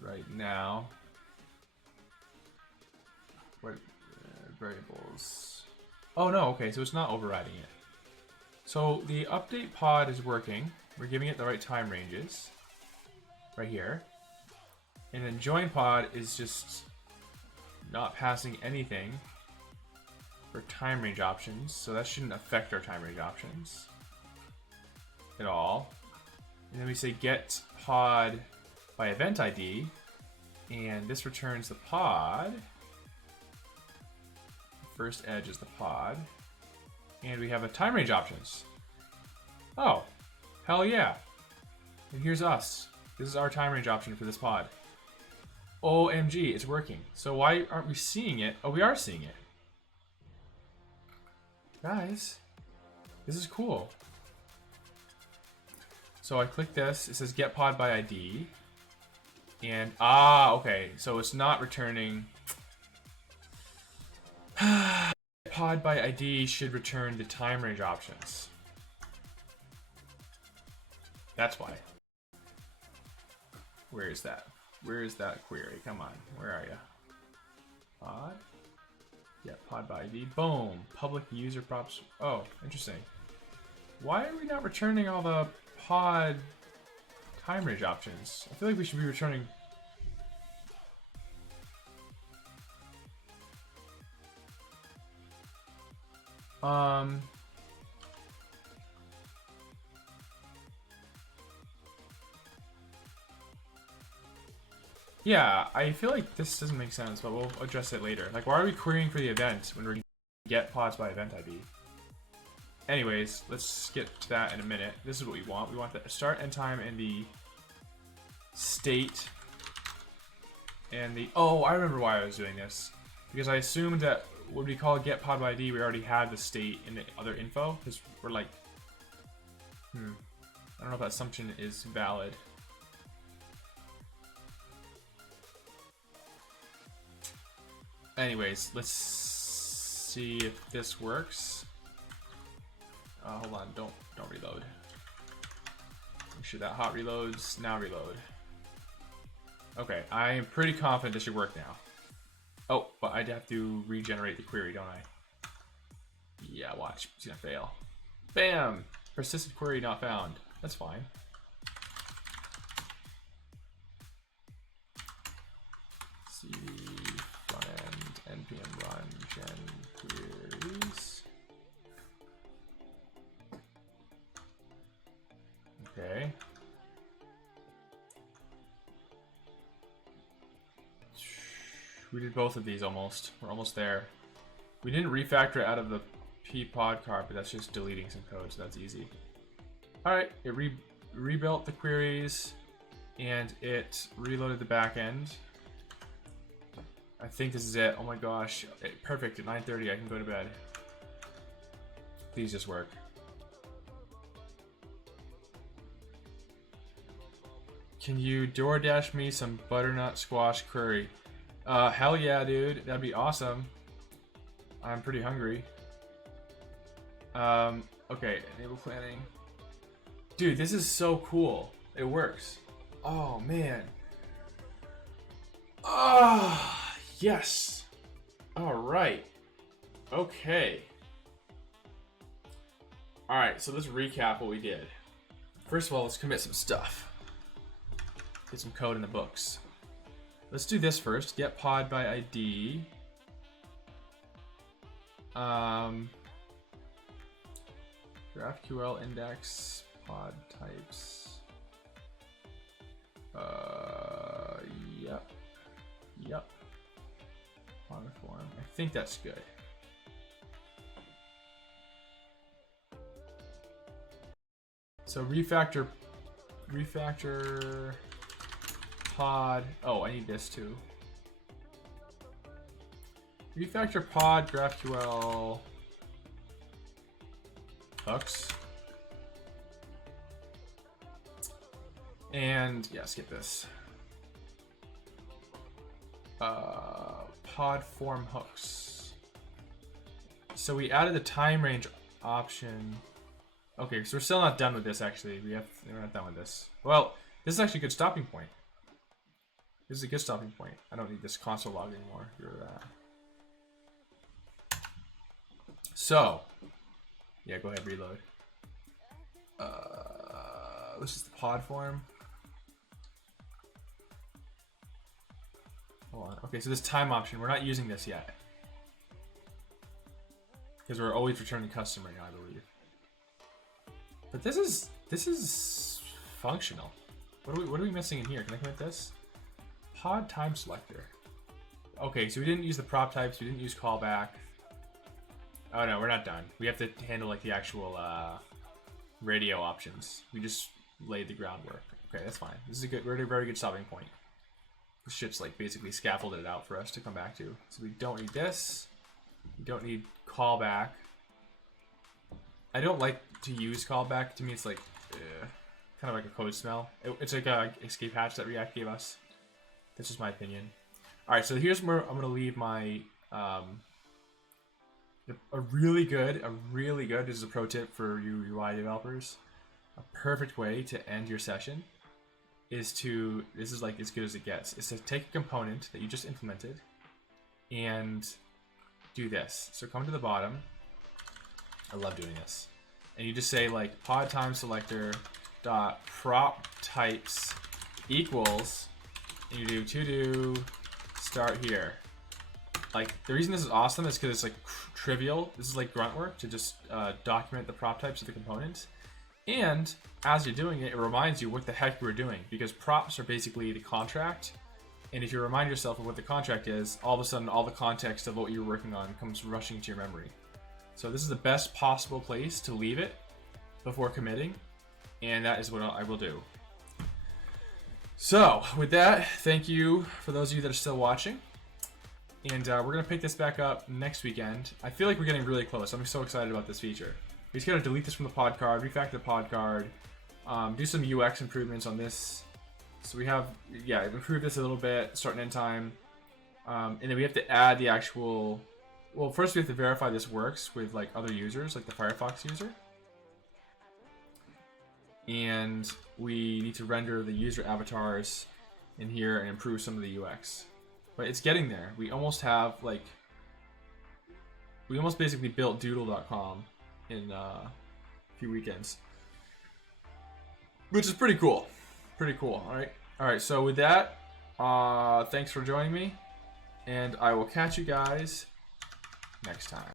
Right now. What variables? Oh no, okay, so it's not overriding it. So the update pod is working. We're giving it the right time ranges. Right here. And then join pod is just not passing anything for time range options. So that shouldn't affect our time range options at all. And then we say get pod by event ID, and this returns the pod. The first edge is the pod, and we have a time range options. Oh, hell yeah. And here's us. This is our time range option for this pod. OMG, it's working. So why aren't we seeing it? Oh, we are seeing it. Guys, this is cool. So I click this, it says get pod by ID. And, okay, so it's not returning. Pod by ID should return the time range options. That's why. Where is that? Where is that query? Come on, where are you? Pod? Yeah, pod by ID. Boom. Public user props. Oh, interesting. Why are we not returning all the pod time range options? I feel like we should be returning. Yeah, I feel like this doesn't make sense, but we'll address it later. Like, why are we querying for the event when we're get pods by event ID? Anyways, let's get to that in a minute. This is what we want. We want the start end time and the state and the... Oh, I remember why I was doing this. Because I assumed that when we call get pod by ID, we already had the state and the other info. Because we're like... I don't know if that assumption is valid. Anyways, let's see if this works. Hold on, don't reload. Make sure that hot reloads. Now reload. Okay, I am pretty confident this should work now. Oh, but I'd have to regenerate the query, don't I? Yeah, watch. It's gonna fail. Bam! Persistent query not found. That's fine. queries. Okay. We did both of these almost. We're almost there. We didn't refactor it out of the ppod card, but that's just deleting some code, so that's easy. Alright, it rebuilt the queries, and it reloaded the back end. I think this is it. Oh my gosh. Perfect. At 9:30, I can go to bed. Please just work. Can you DoorDash me some butternut squash curry? Hell yeah, dude. That'd be awesome. I'm pretty hungry. Okay, enable planning. Dude, this is so cool. It works. Oh, man. Ah, yes. All right. Okay. All right, so let's recap what we did. First of all, let's commit some stuff. Get some code in the books. Let's do this first. Get pod by ID. GraphQL index pod types. Yep. On form. I think that's good. So refactor pod. Oh, I need this too. Refactor pod GraphQL hooks. And yeah, skip this. Pod form hooks. So we added the time range option. Okay, so we're still not done with this actually. We're not done with this. Well, this is actually a good stopping point. This is a good stopping point. I don't need this console log anymore. Get rid of that. So, yeah, go ahead, reload. This is the pod form. Hold on. Okay, so this time option, we're not using this yet. Because we're always returning customer now, I believe. But this is functional. What are we missing in here? Can I commit this? Pod time selector. Okay, so we didn't use the prop types, we didn't use callback. Oh no, we're not done. We have to handle like the actual radio options. We just laid the groundwork. Okay, that's fine. This is a good, very good stopping point. This shit's like basically scaffolded it out for us to come back to. So we don't need this. We don't need callback. I don't like to use callback. To me, it's like kind of like a code smell. It's like a escape hatch that React gave us. That's just my opinion. All right, so here's where I'm gonna leave my a really good. This is a pro tip for you UI developers. A perfect way to end your session is to, this is like as good as it gets, is to take a component that you just implemented and do this. So come to the bottom. I love doing this. And you just say like pod time selector dot prop types equals, and you do to do start here. Like the reason this is awesome is because it's like trivial. This is like grunt work to just document the prop types of the component. And as you're doing it, it reminds you what the heck you were doing, because props are basically the contract. And if you remind yourself of what the contract is, all of a sudden all the context of what you're working on comes rushing to your memory. So this is the best possible place to leave it before committing, and that is what I will do. So with that, thank you for those of you that are still watching. And we're going to pick this back up next weekend. I feel like we're getting really close. I'm so excited about this feature. We just got to delete this from the pod card, refactor the pod card, do some UX improvements on this. So we have, yeah, improve this a little bit, start and end time. And then we have to add the actual, well, first we have to verify this works with like other users, like the Firefox user. And we need to render the user avatars in here and improve some of the UX. But it's getting there. We almost have like, we almost basically built doodle.com in a few weekends, which is pretty cool. Pretty cool. All right. So with that, thanks for joining me, and I will catch you guys next time.